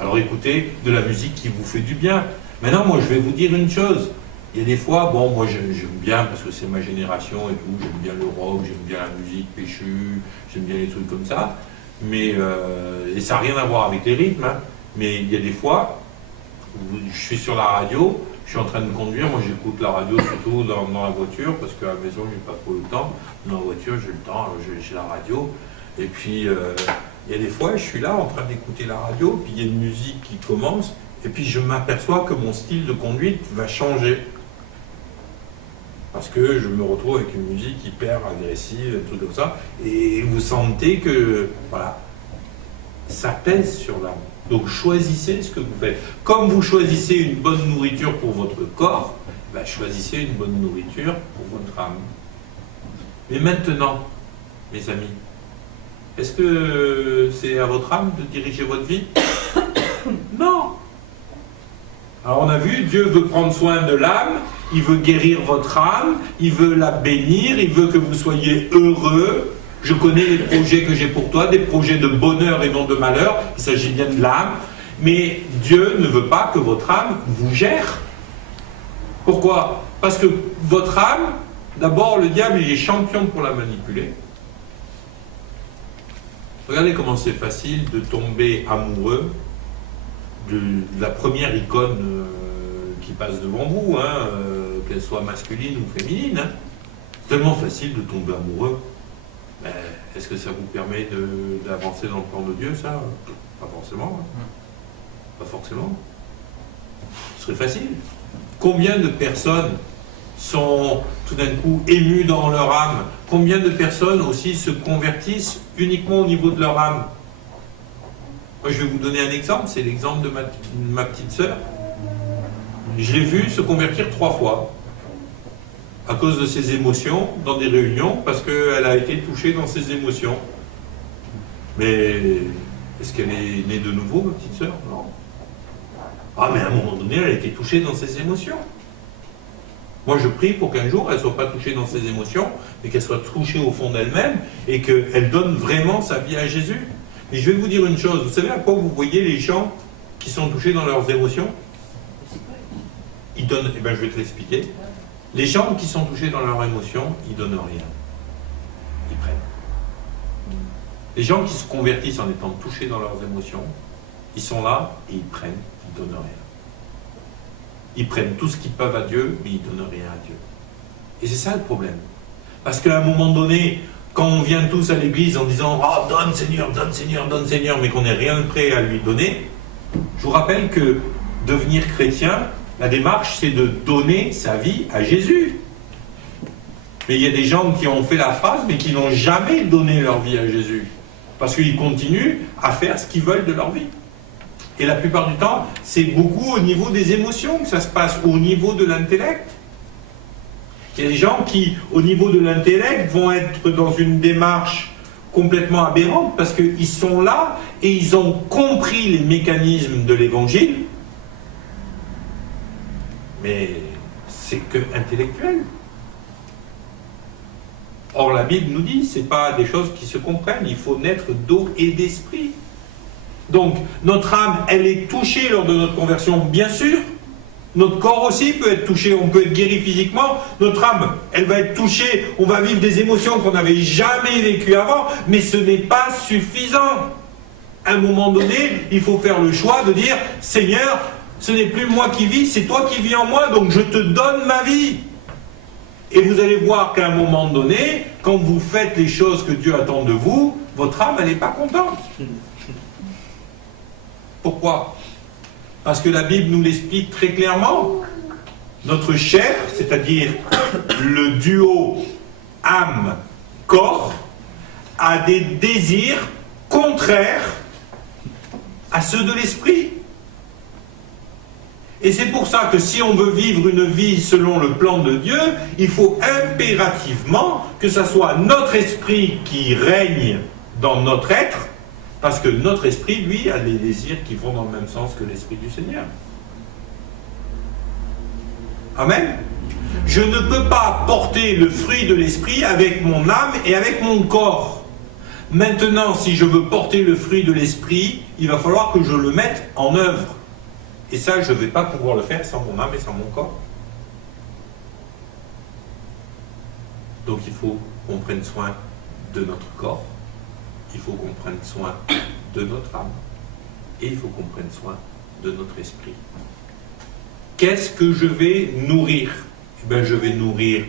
Alors écoutez de la musique qui vous fait du bien. Maintenant, moi, je vais vous dire une chose. Il y a des fois, bon, moi, j'aime bien, parce que c'est ma génération et tout, j'aime bien le rock, j'aime bien la musique péchue, j'aime bien les trucs comme ça. Mais, et ça n'a rien à voir avec les rythmes, hein, mais il y a des fois, je suis sur la radio, je suis en train de conduire, moi j'écoute la radio surtout dans la voiture, parce qu'à la maison j'ai pas trop le temps. Dans la voiture j'ai le temps, alors j'ai la radio. Et puis il y a des fois je suis là en train d'écouter la radio, puis il y a une musique qui commence, et puis je m'aperçois que mon style de conduite va changer. Parce que je me retrouve avec une musique hyper agressive, un truc comme ça, et vous sentez que, voilà, ça pèse sur l'âme. Donc choisissez ce que vous faites. Comme vous choisissez une bonne nourriture pour votre corps, ben, choisissez une bonne nourriture pour votre âme. Mais maintenant, mes amis, est-ce que c'est à votre âme de diriger votre vie? Non. Alors on a vu, Dieu veut prendre soin de l'âme, il veut guérir votre âme, il veut la bénir, il veut que vous soyez heureux. Je connais les projets que j'ai pour toi, des projets de bonheur et non de malheur, il s'agit bien de l'âme, mais Dieu ne veut pas que votre âme vous gère. Pourquoi? Parce que votre âme, d'abord le diable il est champion pour la manipuler. Regardez comment c'est facile de tomber amoureux de la première icône qui passe devant vous, hein, qu'elle soit masculine ou féminine. Hein. C'est tellement facile de tomber amoureux. Ben, est-ce que ça vous permet d'avancer dans le plan de Dieu, ça? Pas forcément. Hein. Pas forcément. Ce serait facile. Combien de personnes sont tout d'un coup émues dans leur âme? Combien de personnes aussi se convertissent uniquement au niveau de leur âme? Moi, je vais vous donner un exemple, c'est l'exemple de ma petite sœur. Je l'ai vue se convertir 3 fois à cause de ses émotions dans des réunions, parce qu'elle a été touchée dans ses émotions. Mais est-ce qu'elle est née de nouveau, ma petite sœur? Non. Ah, mais à un moment donné, elle a été touchée dans ses émotions. Moi, je prie pour qu'un jour, elle ne soit pas touchée dans ses émotions, mais qu'elle soit touchée au fond d'elle-même, et qu'elle donne vraiment sa vie à Jésus. Et je vais vous dire une chose, vous savez à quoi vous voyez les gens qui sont touchés dans leurs émotions? Ils donnent, eh bien je vais te l'expliquer. Les gens qui sont touchés dans leurs émotions, ils ne donnent rien. Ils prennent. Les gens qui se convertissent en étant touchés dans leurs émotions, ils sont là et ils prennent, ils ne donnent rien. Ils prennent tout ce qu'ils peuvent à Dieu, mais ils ne donnent rien à Dieu. Et c'est ça le problème. Parce qu'à un moment donné, quand on vient tous à l'église en disant « Oh, donne Seigneur, donne Seigneur, donne Seigneur », mais qu'on n'est rien prêt à lui donner, je vous rappelle que devenir chrétien, la démarche, c'est de donner sa vie à Jésus. Mais il y a des gens qui ont fait la phrase, mais qui n'ont jamais donné leur vie à Jésus. Parce qu'ils continuent à faire ce qu'ils veulent de leur vie. Et la plupart du temps, c'est beaucoup au niveau des émotions que ça se passe, au niveau de l'intellect. Il y a des gens qui, au niveau de l'intellect, vont être dans une démarche complètement aberrante parce qu'ils sont là et ils ont compris les mécanismes de l'évangile. Mais c'est que intellectuel. Or, la Bible nous dit, ce n'est pas des choses qui se comprennent, il faut naître d'eau et d'esprit. Donc, notre âme, elle est touchée lors de notre conversion, bien sûr. Notre corps aussi peut être touché, on peut être guéri physiquement. Notre âme, elle va être touchée, on va vivre des émotions qu'on n'avait jamais vécues avant, mais ce n'est pas suffisant. À un moment donné, il faut faire le choix de dire, Seigneur, ce n'est plus moi qui vis, c'est toi qui vis en moi, donc je te donne ma vie. Et vous allez voir qu'à un moment donné, quand vous faites les choses que Dieu attend de vous, votre âme, elle n'est pas contente. Pourquoi? Parce que la Bible nous l'explique très clairement. Notre chair, c'est-à-dire le duo âme-corps, a des désirs contraires à ceux de l'esprit. Et c'est pour ça que si on veut vivre une vie selon le plan de Dieu, il faut impérativement que ce soit notre esprit qui règne dans notre être, parce que notre esprit, lui, a des désirs qui vont dans le même sens que l'esprit du Seigneur. Amen. Je ne peux pas porter le fruit de l'esprit avec mon âme et avec mon corps. Maintenant, si je veux porter le fruit de l'esprit, il va falloir que je le mette en œuvre. Et ça, je ne vais pas pouvoir le faire sans mon âme et sans mon corps. Donc il faut qu'on prenne soin de notre corps, il faut qu'on prenne soin de notre âme, et il faut qu'on prenne soin de notre esprit. Qu'est-ce que je vais nourrir? Eh bien, je vais nourrir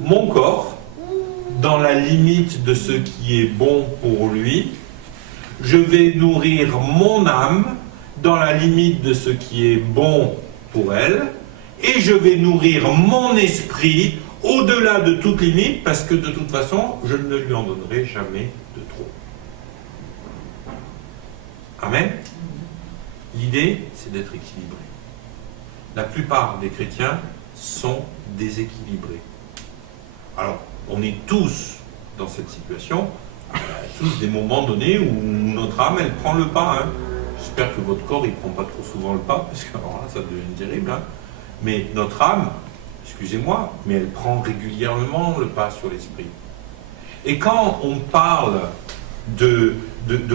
mon corps dans la limite de ce qui est bon pour lui. Je vais nourrir mon âme dans la limite de ce qui est bon pour elle. Et je vais nourrir mon esprit au-delà de toute limite, parce que de toute façon, je ne lui en donnerai jamais de trop. Amen. L'idée, c'est d'être équilibré. La plupart des chrétiens sont déséquilibrés. Alors, on est tous dans cette situation, tous des moments donnés où notre âme, elle prend le pas. Hein. J'espère que votre corps, il ne prend pas trop souvent le pas, parce que alors là, ça devient terrible. Hein. Mais notre âme, excusez-moi, mais elle prend régulièrement le pas sur l'esprit. Et quand on parle de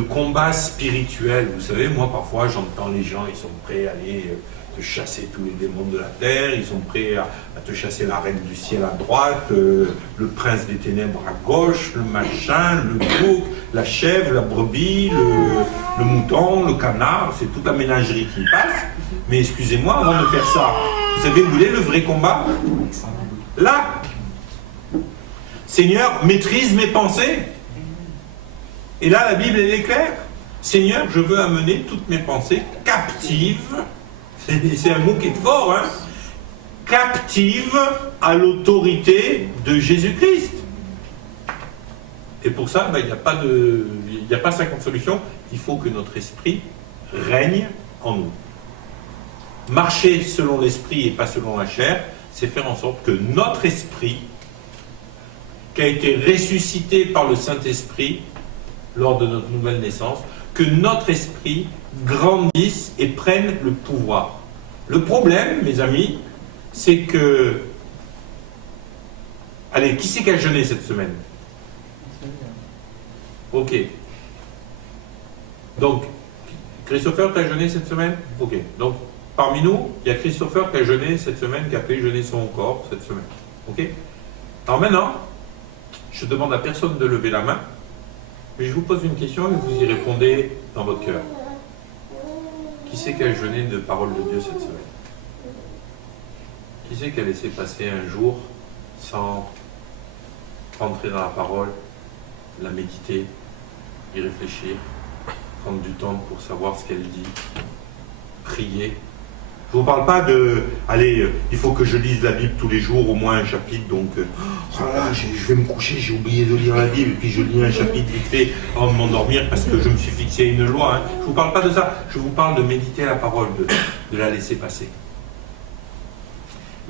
combat spirituel, vous savez, moi parfois j'entends les gens, ils sont prêts à aller te chasser tous les démons de la terre, ils sont prêts à te chasser la reine du ciel à droite, le prince des ténèbres à gauche, le machin, le bouc, la chèvre, la brebis, le mouton, le canard, c'est toute la ménagerie qui passe. Mais excusez-moi, avant de faire ça, vous savez où est le vrai combat? Là. Seigneur, maîtrise mes pensées. Et là, la Bible, elle est claire. Seigneur, je veux amener toutes mes pensées captives. C'est un mot qui est fort, hein? Captives à l'autorité de Jésus-Christ. Et pour ça, il n'y a pas 50 solutions. Il faut que notre esprit règne en nous. Marcher selon l'esprit et pas selon la chair, c'est faire en sorte que notre esprit, qui a été ressuscité par le Saint-Esprit lors de notre nouvelle naissance, que notre esprit grandisse et prenne le pouvoir. Le problème, mes amis, c'est que... Allez, qui c'est qui a jeûné cette semaine? Ok. Donc, Christopher, tu as jeûné cette semaine? Ok. Donc, parmi nous, il y a Christopher qui a jeûné cette semaine, qui a fait jeûner son corps cette semaine. Ok? Alors maintenant, je demande à personne de lever la main, mais je vous pose une question et vous y répondez dans votre cœur. Qui c'est qui a jeûné de parole de Dieu cette semaine? Qui c'est qui a laissé passer un jour sans rentrer dans la parole, la méditer, y réfléchir, prendre du temps pour savoir ce qu'elle dit, prier? Je ne vous parle pas de, allez, il faut que je lise la Bible tous les jours, au moins un chapitre, donc, oh là, je vais me coucher, j'ai oublié de lire la Bible, et puis je lis un chapitre vite fait avant de m'endormir parce que je me suis fixé une loi. Hein. Je ne vous parle pas de ça, je vous parle de méditer la parole, de la laisser passer.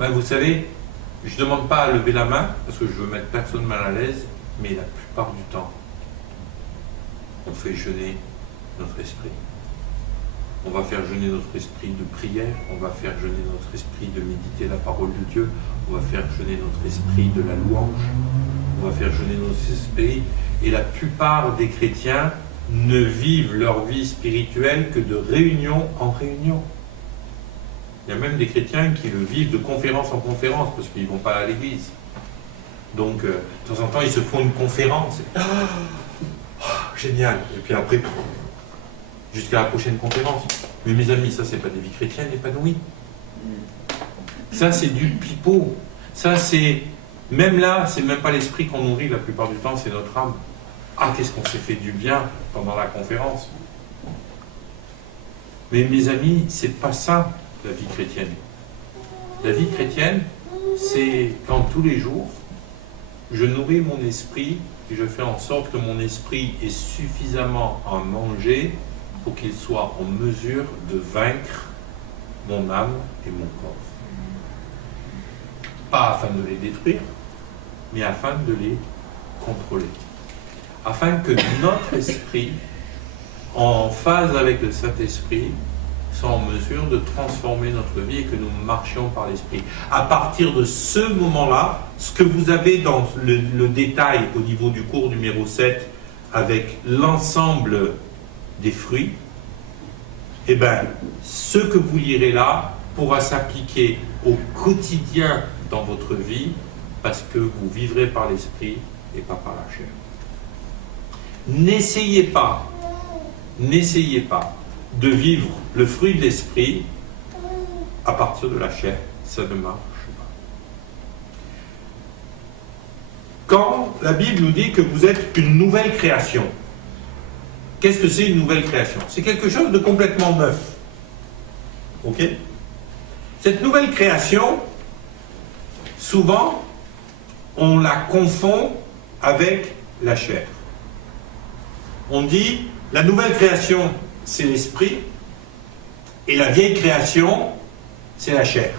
Ben, vous savez, je ne demande pas à lever la main, parce que je veux mettre personne mal à l'aise, mais la plupart du temps, on fait jeûner notre esprit. On va faire jeûner notre esprit de prière, on va faire jeûner notre esprit de méditer la parole de Dieu, on va faire jeûner notre esprit de la louange, on va faire jeûner notre esprit. Et la plupart des chrétiens ne vivent leur vie spirituelle que de réunion en réunion. Il y a même des chrétiens qui le vivent de conférence en conférence, parce qu'ils ne vont pas à l'église. Donc, de temps en temps, ils se font une conférence. Génial. Et puis après... jusqu'à la prochaine conférence. Mais mes amis, ça, c'est pas des vies chrétiennes épanouies. Ça, c'est du pipeau. Ça, c'est... Même là, c'est même pas l'esprit qu'on nourrit la plupart du temps, c'est notre âme. Ah, qu'est-ce qu'on s'est fait du bien pendant la conférence. Mais mes amis, c'est pas ça, la vie chrétienne. La vie chrétienne, c'est quand tous les jours, je nourris mon esprit et je fais en sorte que mon esprit ait suffisamment à manger pour qu'il soit en mesure de vaincre mon âme et mon corps. Pas afin de les détruire, mais afin de les contrôler. Afin que notre esprit, en phase avec le Saint-Esprit, soit en mesure de transformer notre vie et que nous marchions par l'Esprit. À partir de ce moment-là, ce que vous avez dans le détail au niveau du cours numéro 7, avec l'ensemble des fruits, eh bien, ce que vous lirez là pourra s'appliquer au quotidien dans votre vie, parce que vous vivrez par l'esprit et pas par la chair. N'essayez pas de vivre le fruit de l'esprit à partir de la chair, ça ne marche pas. Quand la Bible nous dit que vous êtes une nouvelle création, qu'est-ce que c'est une nouvelle création? C'est quelque chose de complètement neuf. Ok? Cette nouvelle création, souvent, on la confond avec la chair. On dit, la nouvelle création, c'est l'esprit, et la vieille création, c'est la chair.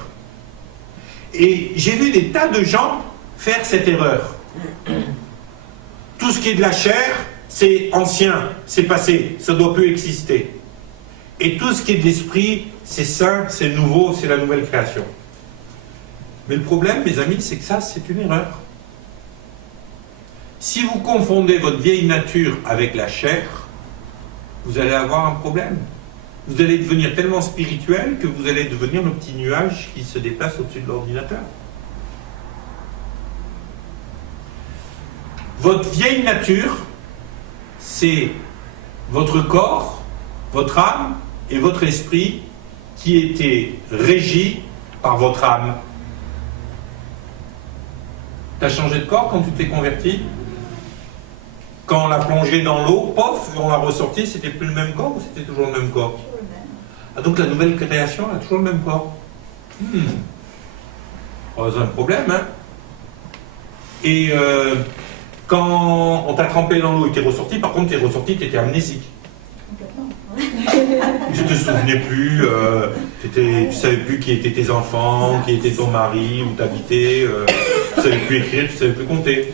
Et j'ai vu des tas de gens faire cette erreur. Tout ce qui est de la chair, c'est ancien, c'est passé, ça ne doit plus exister. Et tout ce qui est de l'esprit, c'est saint, c'est nouveau, c'est la nouvelle création. Mais le problème, mes amis, c'est que ça, c'est une erreur. Si vous confondez votre vieille nature avec la chair, vous allez avoir un problème. Vous allez devenir tellement spirituel que vous allez devenir le petit nuage qui se déplace au-dessus de l'ordinateur. Votre vieille nature, c'est votre corps, votre âme et votre esprit qui étaient régis par votre âme. Tu as changé de corps quand tu t'es converti? Quand on l'a plongé dans l'eau, pof, on l'a ressorti, c'était plus le même corps ou c'était toujours le même corps? Ah, donc la nouvelle création a toujours le même corps. Oh, c'est un problème, hein? Et quand on t'a trempé dans l'eau et t'es ressorti, par contre t'es ressorti, t'étais amnésique. Tu te souvenais plus, tu savais plus qui étaient tes enfants, qui était ton mari, où t'habitais, tu savais plus écrire, tu savais plus compter.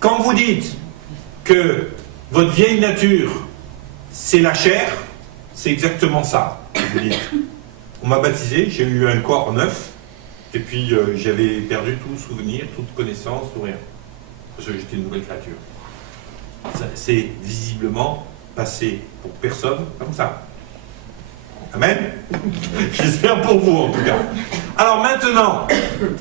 Quand vous dites que votre vieille nature, c'est la chair, c'est exactement ça. Vous dites. On m'a baptisé, j'ai eu un corps neuf, et puis j'avais perdu tout souvenir, toute connaissance, tout rien. Parce que j'étais une nouvelle créature. C'est visiblement passé pour personne comme ça. Amen. J'espère pour vous en tout cas. Alors maintenant,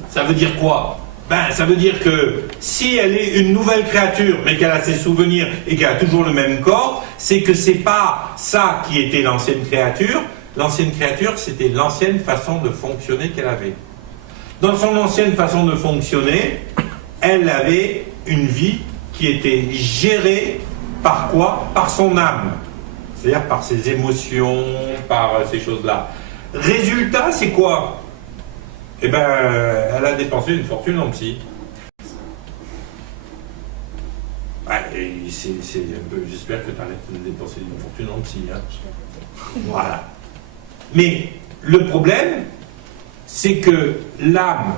ça veut dire quoi? Ben, ça veut dire que si elle est une nouvelle créature, mais qu'elle a ses souvenirs et qu'elle a toujours le même corps, c'est que c'est pas ça qui était l'ancienne créature. L'ancienne créature, c'était l'ancienne façon de fonctionner qu'elle avait. Dans son ancienne façon de fonctionner, elle avait une vie qui était gérée par quoi? Par son âme. C'est-à-dire par ses émotions, par ces choses-là. Résultat, c'est quoi? Eh bien, elle a dépensé une fortune en psy. Ouais, c'est un peu, j'espère que tu arrêtes de dépenser une fortune en psy. Hein. Voilà. Mais le problème, c'est que l'âme,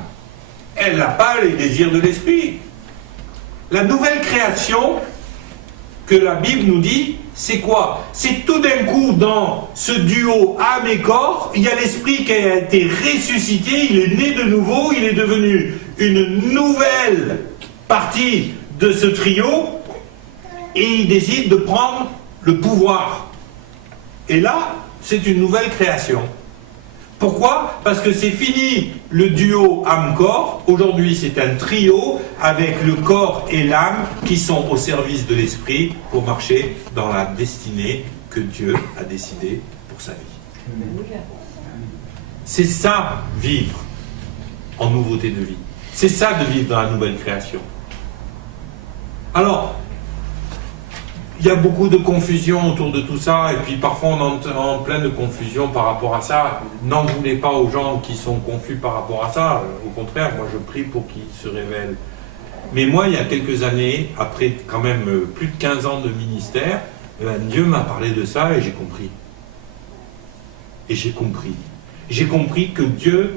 elle n'a pas les désirs de l'esprit. La nouvelle création que la Bible nous dit, c'est quoi? C'est tout d'un coup, dans ce duo âme et corps, il y a l'esprit qui a été ressuscité, il est né de nouveau, il est devenu une nouvelle partie de ce trio, et il décide de prendre le pouvoir. Et là, c'est une nouvelle création. Pourquoi? Parce que c'est fini le duo âme-corps. Aujourd'hui, c'est un trio avec le corps et l'âme qui sont au service de l'esprit pour marcher dans la destinée que Dieu a décidée pour sa vie. C'est ça, vivre en nouveauté de vie. C'est ça de vivre dans la nouvelle création. Alors, il y a beaucoup de confusion autour de tout ça, et puis parfois on est en plein de confusion par rapport à ça. N'en voulez pas aux gens qui sont confus par rapport à ça. Au contraire, moi je prie pour qu'ils se révèlent. Mais moi, il y a quelques années, après quand même plus de 15 ans de ministère, Dieu m'a parlé de ça et j'ai compris. Et j'ai compris. J'ai compris que Dieu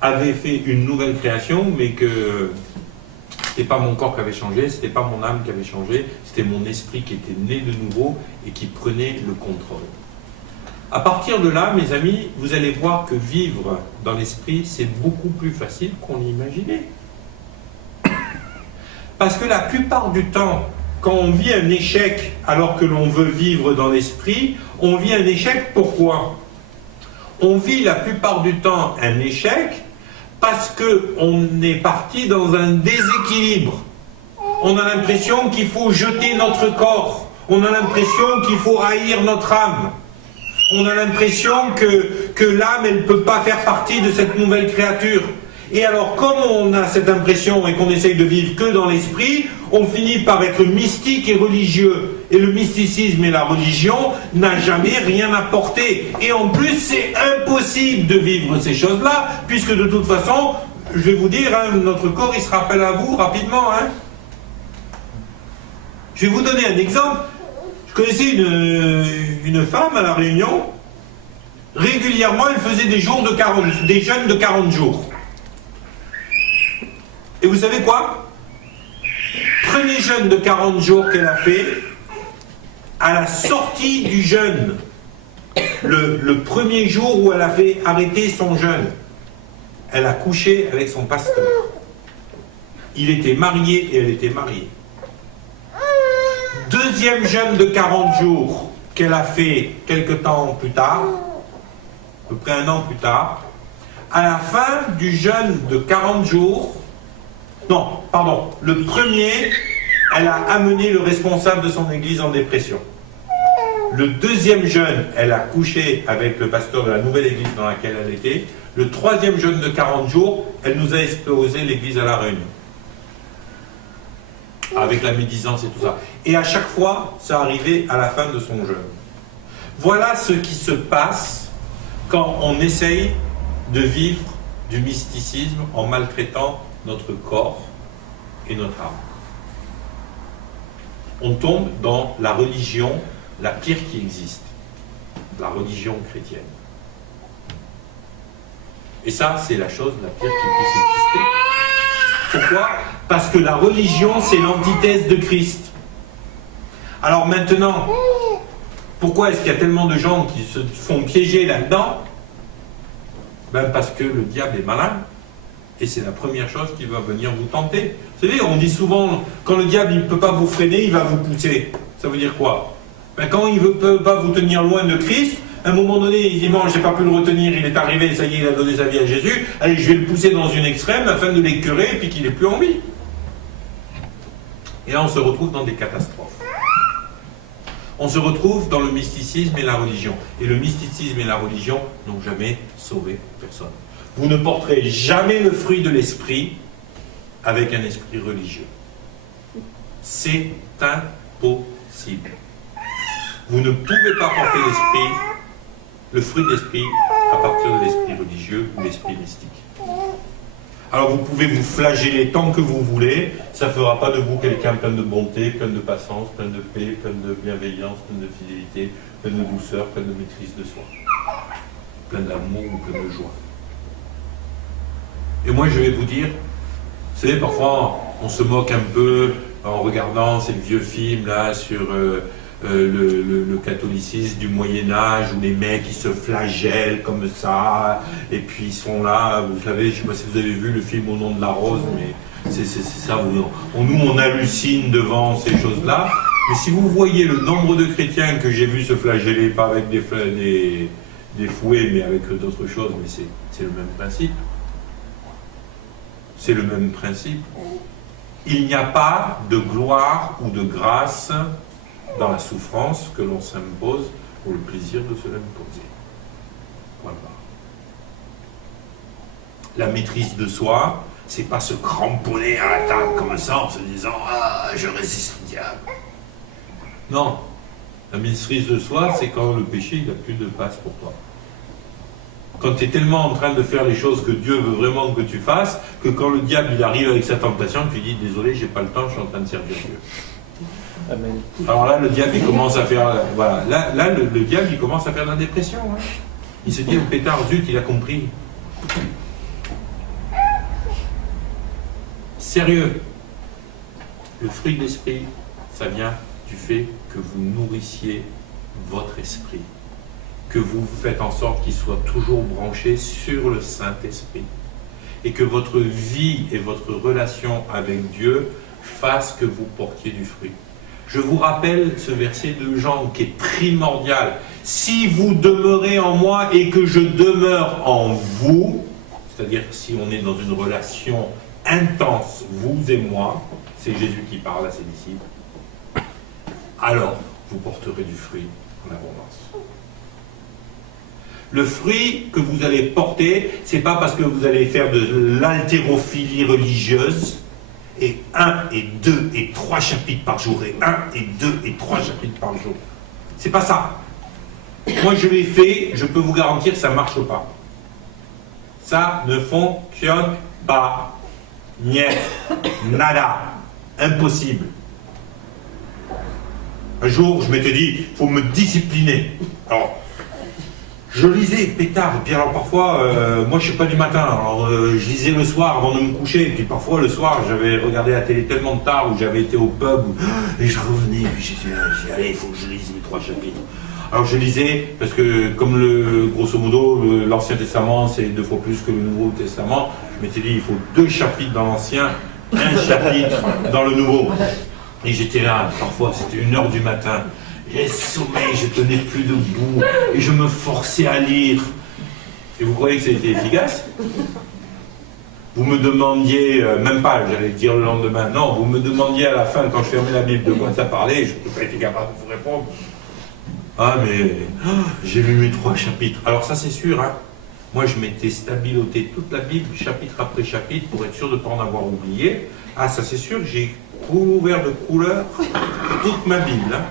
avait fait une nouvelle création, mais que c'était pas mon corps qui avait changé, c'était pas mon âme qui avait changé, c'était mon esprit qui était né de nouveau et qui prenait le contrôle. À partir de là, mes amis, vous allez voir que vivre dans l'esprit, c'est beaucoup plus facile qu'on l'imaginait. Parce que la plupart du temps, quand on vit un échec alors que l'on veut vivre dans l'esprit, on vit un échec pourquoi? On vit la plupart du temps un échec parce qu'on est parti dans un déséquilibre. On a l'impression qu'il faut jeter notre corps. On a l'impression qu'il faut haïr notre âme. On a l'impression que l'âme, elle ne peut pas faire partie de cette nouvelle créature. Et alors, comme on a cette impression et qu'on essaye de vivre que dans l'esprit, on finit par être mystique et religieux. Et le mysticisme et la religion n'a jamais rien apporté. Et en plus, c'est impossible de vivre ces choses-là, puisque de toute façon, je vais vous dire, hein, notre corps, il se rappelle à vous rapidement. Hein. Je vais vous donner un exemple. Je connaissais une femme à La Réunion. Régulièrement, elle faisait des jeûnes de 40 jours. Et vous savez quoi? Premier jeûne de 40 jours qu'elle a fait, à la sortie du jeûne, le premier jour où elle a fait arrêter son jeûne, elle a couché avec son pasteur. Il était marié et elle était mariée. Deuxième jeûne de 40 jours qu'elle a fait quelque temps plus tard, à peu près un an plus tard, à la fin du jeûne de 40 jours, non, pardon, le premier, elle a amené le responsable de son église en dépression. Le deuxième jeûne, elle a couché avec le pasteur de la nouvelle église dans laquelle elle était. Le troisième jeûne de 40 jours, elle nous a explosé l'église à La Réunion. Avec la médisance et tout ça. Et à chaque fois, ça arrivait à la fin de son jeûne. Voilà ce qui se passe quand on essaye de vivre du mysticisme en maltraitant notre corps et notre âme. On tombe dans la religion la pire qui existe, la religion chrétienne. Et ça, c'est la chose la pire qui puisse exister. Pourquoi? Parce que la religion, c'est l'antithèse de Christ. Alors maintenant, pourquoi est-ce qu'il y a tellement de gens qui se font piéger là-dedans? Ben parce que le diable est malin. Et c'est la première chose qui va venir vous tenter. Vous savez, on dit souvent, quand le diable ne peut pas vous freiner, il va vous pousser. Ça veut dire quoi? Ben, quand il ne peut pas vous tenir loin de Christ, à un moment donné, il dit, bon, je n'ai pas pu le retenir, il est arrivé, ça y est, il a donné sa vie à Jésus, allez, je vais le pousser dans une extrême afin de l'écœurer et puis qu'il n'ait plus envie. Et là, on se retrouve dans des catastrophes. On se retrouve dans le mysticisme et la religion. Et le mysticisme et la religion n'ont jamais sauvé personne. Vous ne porterez jamais le fruit de l'esprit avec un esprit religieux. C'est impossible. Vous ne pouvez pas porter le fruit de l'esprit à partir de l'esprit religieux ou l'esprit mystique. Alors vous pouvez vous flageller tant que vous voulez, ça ne fera pas de vous quelqu'un plein de bonté, plein de patience, plein de paix, plein de bienveillance, plein de fidélité, plein de douceur, plein de maîtrise de soi, plein d'amour ou plein de joie. Et moi je vais vous dire, vous savez, parfois on se moque un peu en regardant ces vieux films là sur le catholicisme du Moyen-Âge où les mecs ils se flagellent comme ça et puis ils sont là, vous savez, je ne sais pas si vous avez vu le film Au nom de la rose, mais c'est ça, nous on hallucine devant ces choses-là, mais si vous voyez le nombre de chrétiens que j'ai vu se flageller, pas avec des fouets mais avec d'autres choses, mais c'est le même principe. C'est le même principe. Il n'y a pas de gloire ou de grâce dans la souffrance que l'on s'impose pour le plaisir de se l'imposer. Voilà. La maîtrise de soi, c'est pas se cramponner à la table comme ça en se disant « Ah, je résiste au diable ». Non. La maîtrise de soi, c'est quand le péché, il n'a plus de place pour toi. Quand tu es tellement en train de faire les choses que Dieu veut vraiment que tu fasses, que quand le diable il arrive avec sa tentation, tu dis « Désolé, j'ai pas le temps, je suis en train de servir Dieu ». Amen. Alors là, le diable, il commence à faire... Voilà. Là le diable, il commence à faire de la dépression. Hein. Il se dit, au pétard, zut, il a compris. Sérieux. Le fruit de l'esprit, ça vient du fait que vous nourrissiez votre esprit. Que vous faites en sorte qu'il soit toujours branché sur le Saint-Esprit. Et que votre vie et votre relation avec Dieu fassent que vous portiez du fruit. Je vous rappelle ce verset de Jean qui est primordial. Si vous demeurez en moi et que je demeure en vous, c'est-à-dire si on est dans une relation intense, vous et moi, c'est Jésus qui parle à ses disciples, alors vous porterez du fruit en abondance. Le fruit que vous allez porter, c'est pas parce que vous allez faire de l'haltérophilie religieuse, et 1 et 2 et 3 chapitres par jour, et 1 et 2 et 3 chapitres par jour. C'est pas ça. Moi je l'ai fait, je peux vous garantir que ça ne marche pas. Ça ne fonctionne pas. Niet, nada, impossible. Un jour, je m'étais dit, il faut me discipliner. Alors, je lisais pétard, et puis alors parfois, moi je ne suis pas du matin, alors je lisais le soir avant de me coucher, et puis parfois le soir, j'avais regardé la télé tellement tard, ou j'avais été au pub, et je revenais, et puis j'ai dit, allez, il faut que je lise les 3 chapitres. Alors je lisais, parce que comme grosso modo, l'Ancien Testament, c'est 2 fois plus que le Nouveau Testament, je m'étais dit, il faut 2 chapitres dans l'Ancien, 1 chapitre dans le Nouveau. Et j'étais là, parfois c'était 1h du matin, j'ai sommeil, je tenais plus debout, et je me forçais à lire. Et vous croyez que ça a été efficace? Vous me demandiez, même pas, j'allais dire le lendemain, non, vous me demandiez à la fin, quand je fermais la Bible, de quoi ça parlait, je n'ai pas été capable de vous répondre. Ah mais, j'ai lu mes 3 chapitres. Alors ça c'est sûr, hein. Moi je m'étais stabiloté toute la Bible, chapitre après chapitre, pour être sûr de ne pas en avoir oublié. Ah ça c'est sûr, j'ai couvert de couleur toute ma Bible. Hein.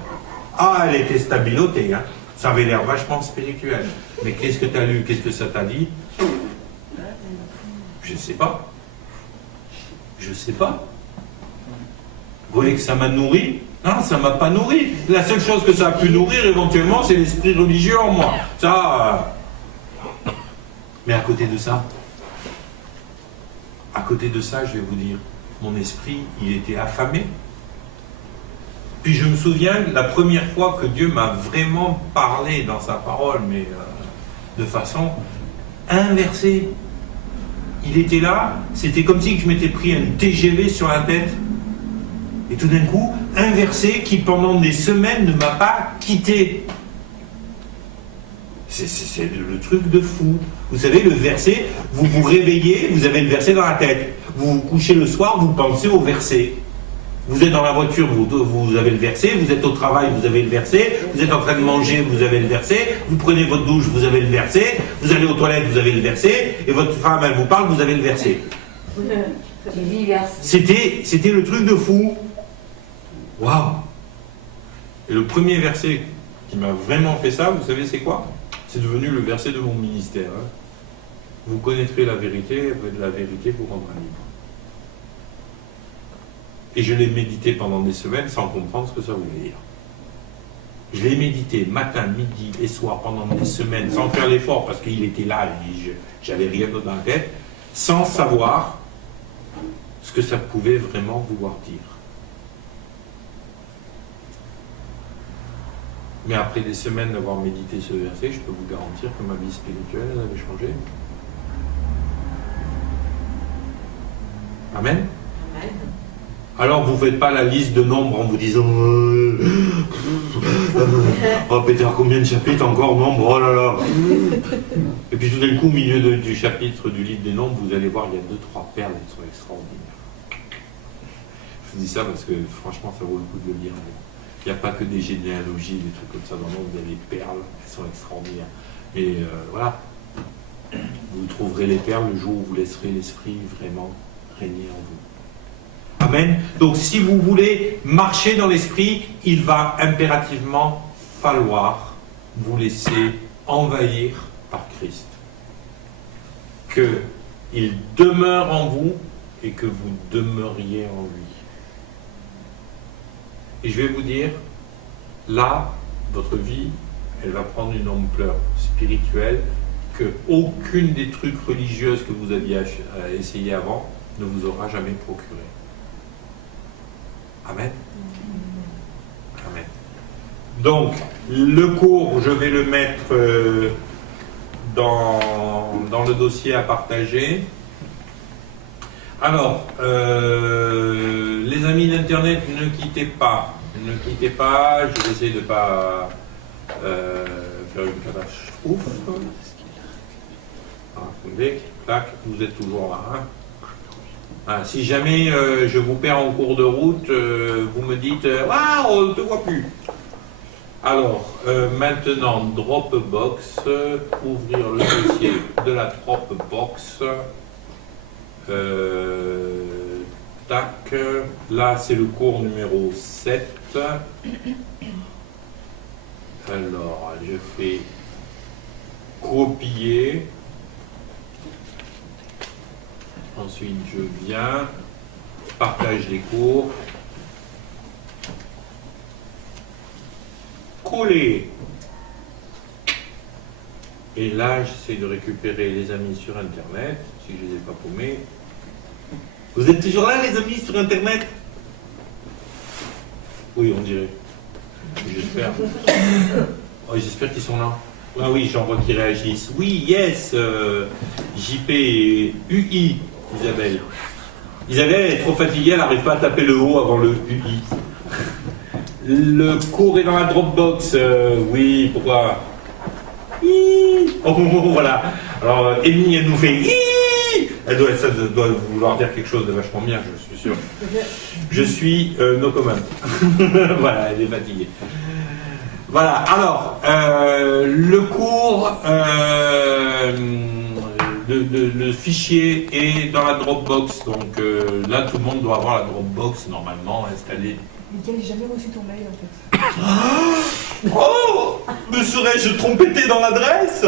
Ah elle était stabilotée, hein. Ça avait l'air vachement spirituel. Mais qu'est-ce que tu as lu, qu'est-ce que ça t'a dit? Je ne sais pas. Je ne sais pas. Vous voyez que ça m'a nourri? Non, ça ne m'a pas nourri. La seule chose que ça a pu nourrir éventuellement, c'est l'esprit religieux en moi. Ça... Mais à côté de ça, je vais vous dire, mon esprit, il était affamé. Puis je me souviens, la première fois que Dieu m'a vraiment parlé dans sa parole, mais de façon inversée. Il était là, c'était comme si je m'étais pris un TGV sur la tête. Et tout d'un coup, un verset qui pendant des semaines ne m'a pas quitté. C'est le truc de fou. Vous savez, le verset, vous vous réveillez, vous avez le verset dans la tête. Vous vous couchez le soir, vous pensez au verset. Vous êtes dans la voiture, vous avez le verset. Vous êtes au travail, vous avez le verset. Vous êtes en train de manger, vous avez le verset. Vous prenez votre douche, vous avez le verset. Vous allez aux toilettes, vous avez le verset. Et votre femme, elle vous parle, vous avez le verset. C'était le truc de fou. Waouh! Et le premier verset qui m'a vraiment fait ça, vous savez c'est quoi? C'est devenu le verset de mon ministère. Hein. Vous connaîtrez la vérité vous rendra libre. Et je l'ai médité pendant des semaines sans comprendre ce que ça voulait dire. Je l'ai médité matin, midi et soir pendant des semaines sans faire l'effort parce qu'il était là et j'avais rien d'autre dans la tête, sans savoir ce que ça pouvait vraiment vouloir dire. Mais après des semaines d'avoir médité ce verset, je peux vous garantir que ma vie spirituelle, elle avait changé. Amen. Amen. Alors vous ne faites pas la liste de nombres en vous disant oh Peter, combien de chapitres encore nombre, oh là là. Et puis tout d'un coup, au milieu du chapitre du livre des nombres, vous allez voir, il y a 2-3 perles qui sont extraordinaires. Je vous dis ça parce que franchement, ça vaut le coup de le lire. Il n'y a pas que des généalogies, des trucs comme ça dans le monde, il y a des perles qui sont extraordinaires. Et voilà, vous trouverez les perles le jour où vous laisserez l'esprit vraiment régner en vous. Amen. Donc si vous voulez marcher dans l'esprit, il va impérativement falloir vous laisser envahir par Christ. Qu'il demeure en vous et que vous demeuriez en lui. Et je vais vous dire, là, votre vie, elle va prendre une ampleur spirituelle que aucune des trucs religieuses que vous aviez essayé avant ne vous aura jamais procuré. Amen. Amen. Donc, le cours, je vais le mettre dans le dossier à partager. Alors, les amis d'Internet, ne quittez pas. Ne quittez pas, je vais essayer de ne pas faire une catastrophe. Attendez, tac, vous êtes toujours là. Hein. Ah, si jamais je vous perds en cours de route, vous me dites ah, on ne te voit plus. Alors, maintenant, Dropbox, ouvrir le dossier de la Dropbox. Tac, là c'est le cours numéro 7. Alors, je fais copier. Ensuite, je viens, partage les cours, coller. Et là, j'essaie de récupérer les amis sur Internet, si je ne les ai pas paumés. Vous êtes toujours là, les amis, sur Internet? Oui, on dirait. J'espère. Oh, j'espère qu'ils sont là. Ah oui, j'en vois qui réagissent. Oui, yes, JP et UI. Isabelle. Isabelle est trop fatiguée, elle n'arrive pas à taper le O avant le UI. Le cours est dans la Dropbox. Oui, pourquoi? Oh, voilà. Alors, Amy, elle nous fait. Ça doit vouloir dire quelque chose de vachement bien, je suis sûr. Je suis no comment. Voilà, elle est fatiguée. Voilà, alors, le cours. Le fichier est dans la Dropbox, donc là tout le monde doit avoir la Dropbox normalement installée. Mickaël, j'ai jamais reçu ton mail en fait. Oh, me serais-je trompé dans l'adresse?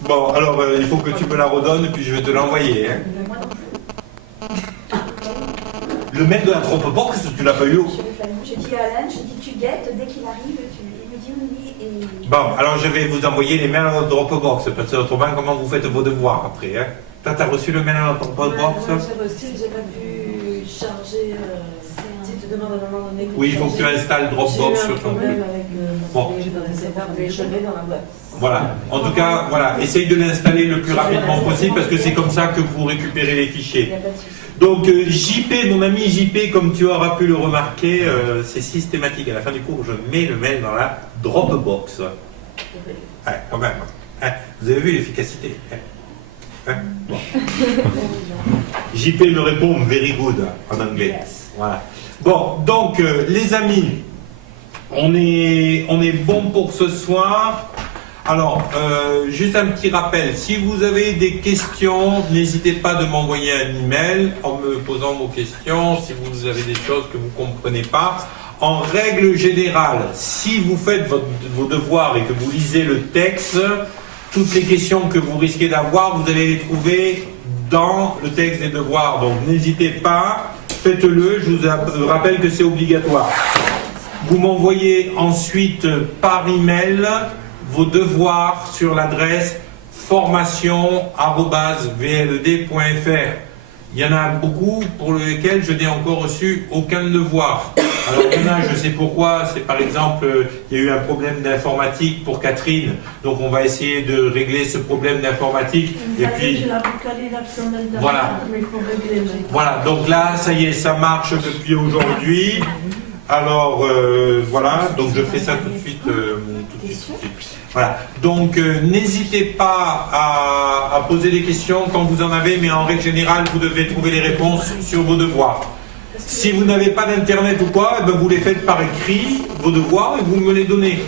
Bon, alors il faut que tu me la redonnes et puis je vais te l'envoyer. Hein. Le mail de la Dropbox, tu l'as pas eu? J'ai dit à Alan, je dis tu guettes, dès qu'il arrive, il me dit oui et... Bon, alors je vais vous envoyer les mails à la Dropbox, parce que autrement, comment vous faites vos devoirs après hein? Toi, t'as reçu le mail à la Dropbox? J'ai reçu, j'ai pas pu charger... Si tu demandes à un moment donné... Oui, il faut que tu installes Dropbox sur ton problème truc. avec... Bon. Je mets dans la boîte. Voilà. En tout cas, voilà. Essaye de l'installer le plus rapidement possible, parce que c'est comme ça que vous récupérez les fichiers. Donc JP, mon ami JP, comme tu auras pu le remarquer, c'est systématique. À la fin du cours, je mets le mail dans la Dropbox. Ouais, quand même. Hein, vous avez vu l'efficacité hein? Bon. JP me répond very good en anglais. Yes. Voilà. Bon, donc les amis, on est bon pour ce soir. Alors, juste un petit rappel, si vous avez des questions, n'hésitez pas de m'envoyer un email en me posant vos questions, si vous avez des choses que vous ne comprenez pas. En règle générale, si vous faites vos devoirs et que vous lisez le texte, toutes les questions que vous risquez d'avoir, vous allez les trouver dans le texte des devoirs. Donc n'hésitez pas, faites-le, je vous rappelle que c'est obligatoire. Vous m'envoyez ensuite par email vos devoirs sur l'adresse formation@vled.fr. Il y en a beaucoup pour lesquels je n'ai encore reçu aucun devoir. Alors il y en a, je sais pourquoi, c'est par exemple, il y a eu un problème d'informatique pour Catherine, donc on va essayer de régler ce problème d'informatique. Et puis, voilà. Voilà, donc là, ça y est, ça marche depuis aujourd'hui. Alors, voilà, donc je fais ça tout de suite. Voilà, donc n'hésitez pas à poser des questions quand vous en avez, mais en règle générale, vous devez trouver les réponses sur vos devoirs. Si vous n'avez pas d'internet ou quoi, eh ben, vous les faites par écrit, vos devoirs, et vous me les donnez.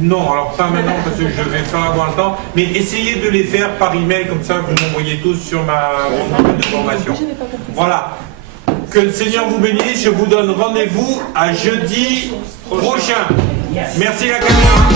Non, alors pas maintenant parce que je vais pas avoir le temps, mais essayez de les faire par email, comme ça vous m'envoyez tous sur mon email de formation. Voilà. Que le Seigneur vous bénisse, je vous donne rendez-vous à jeudi prochain. Merci la caméra.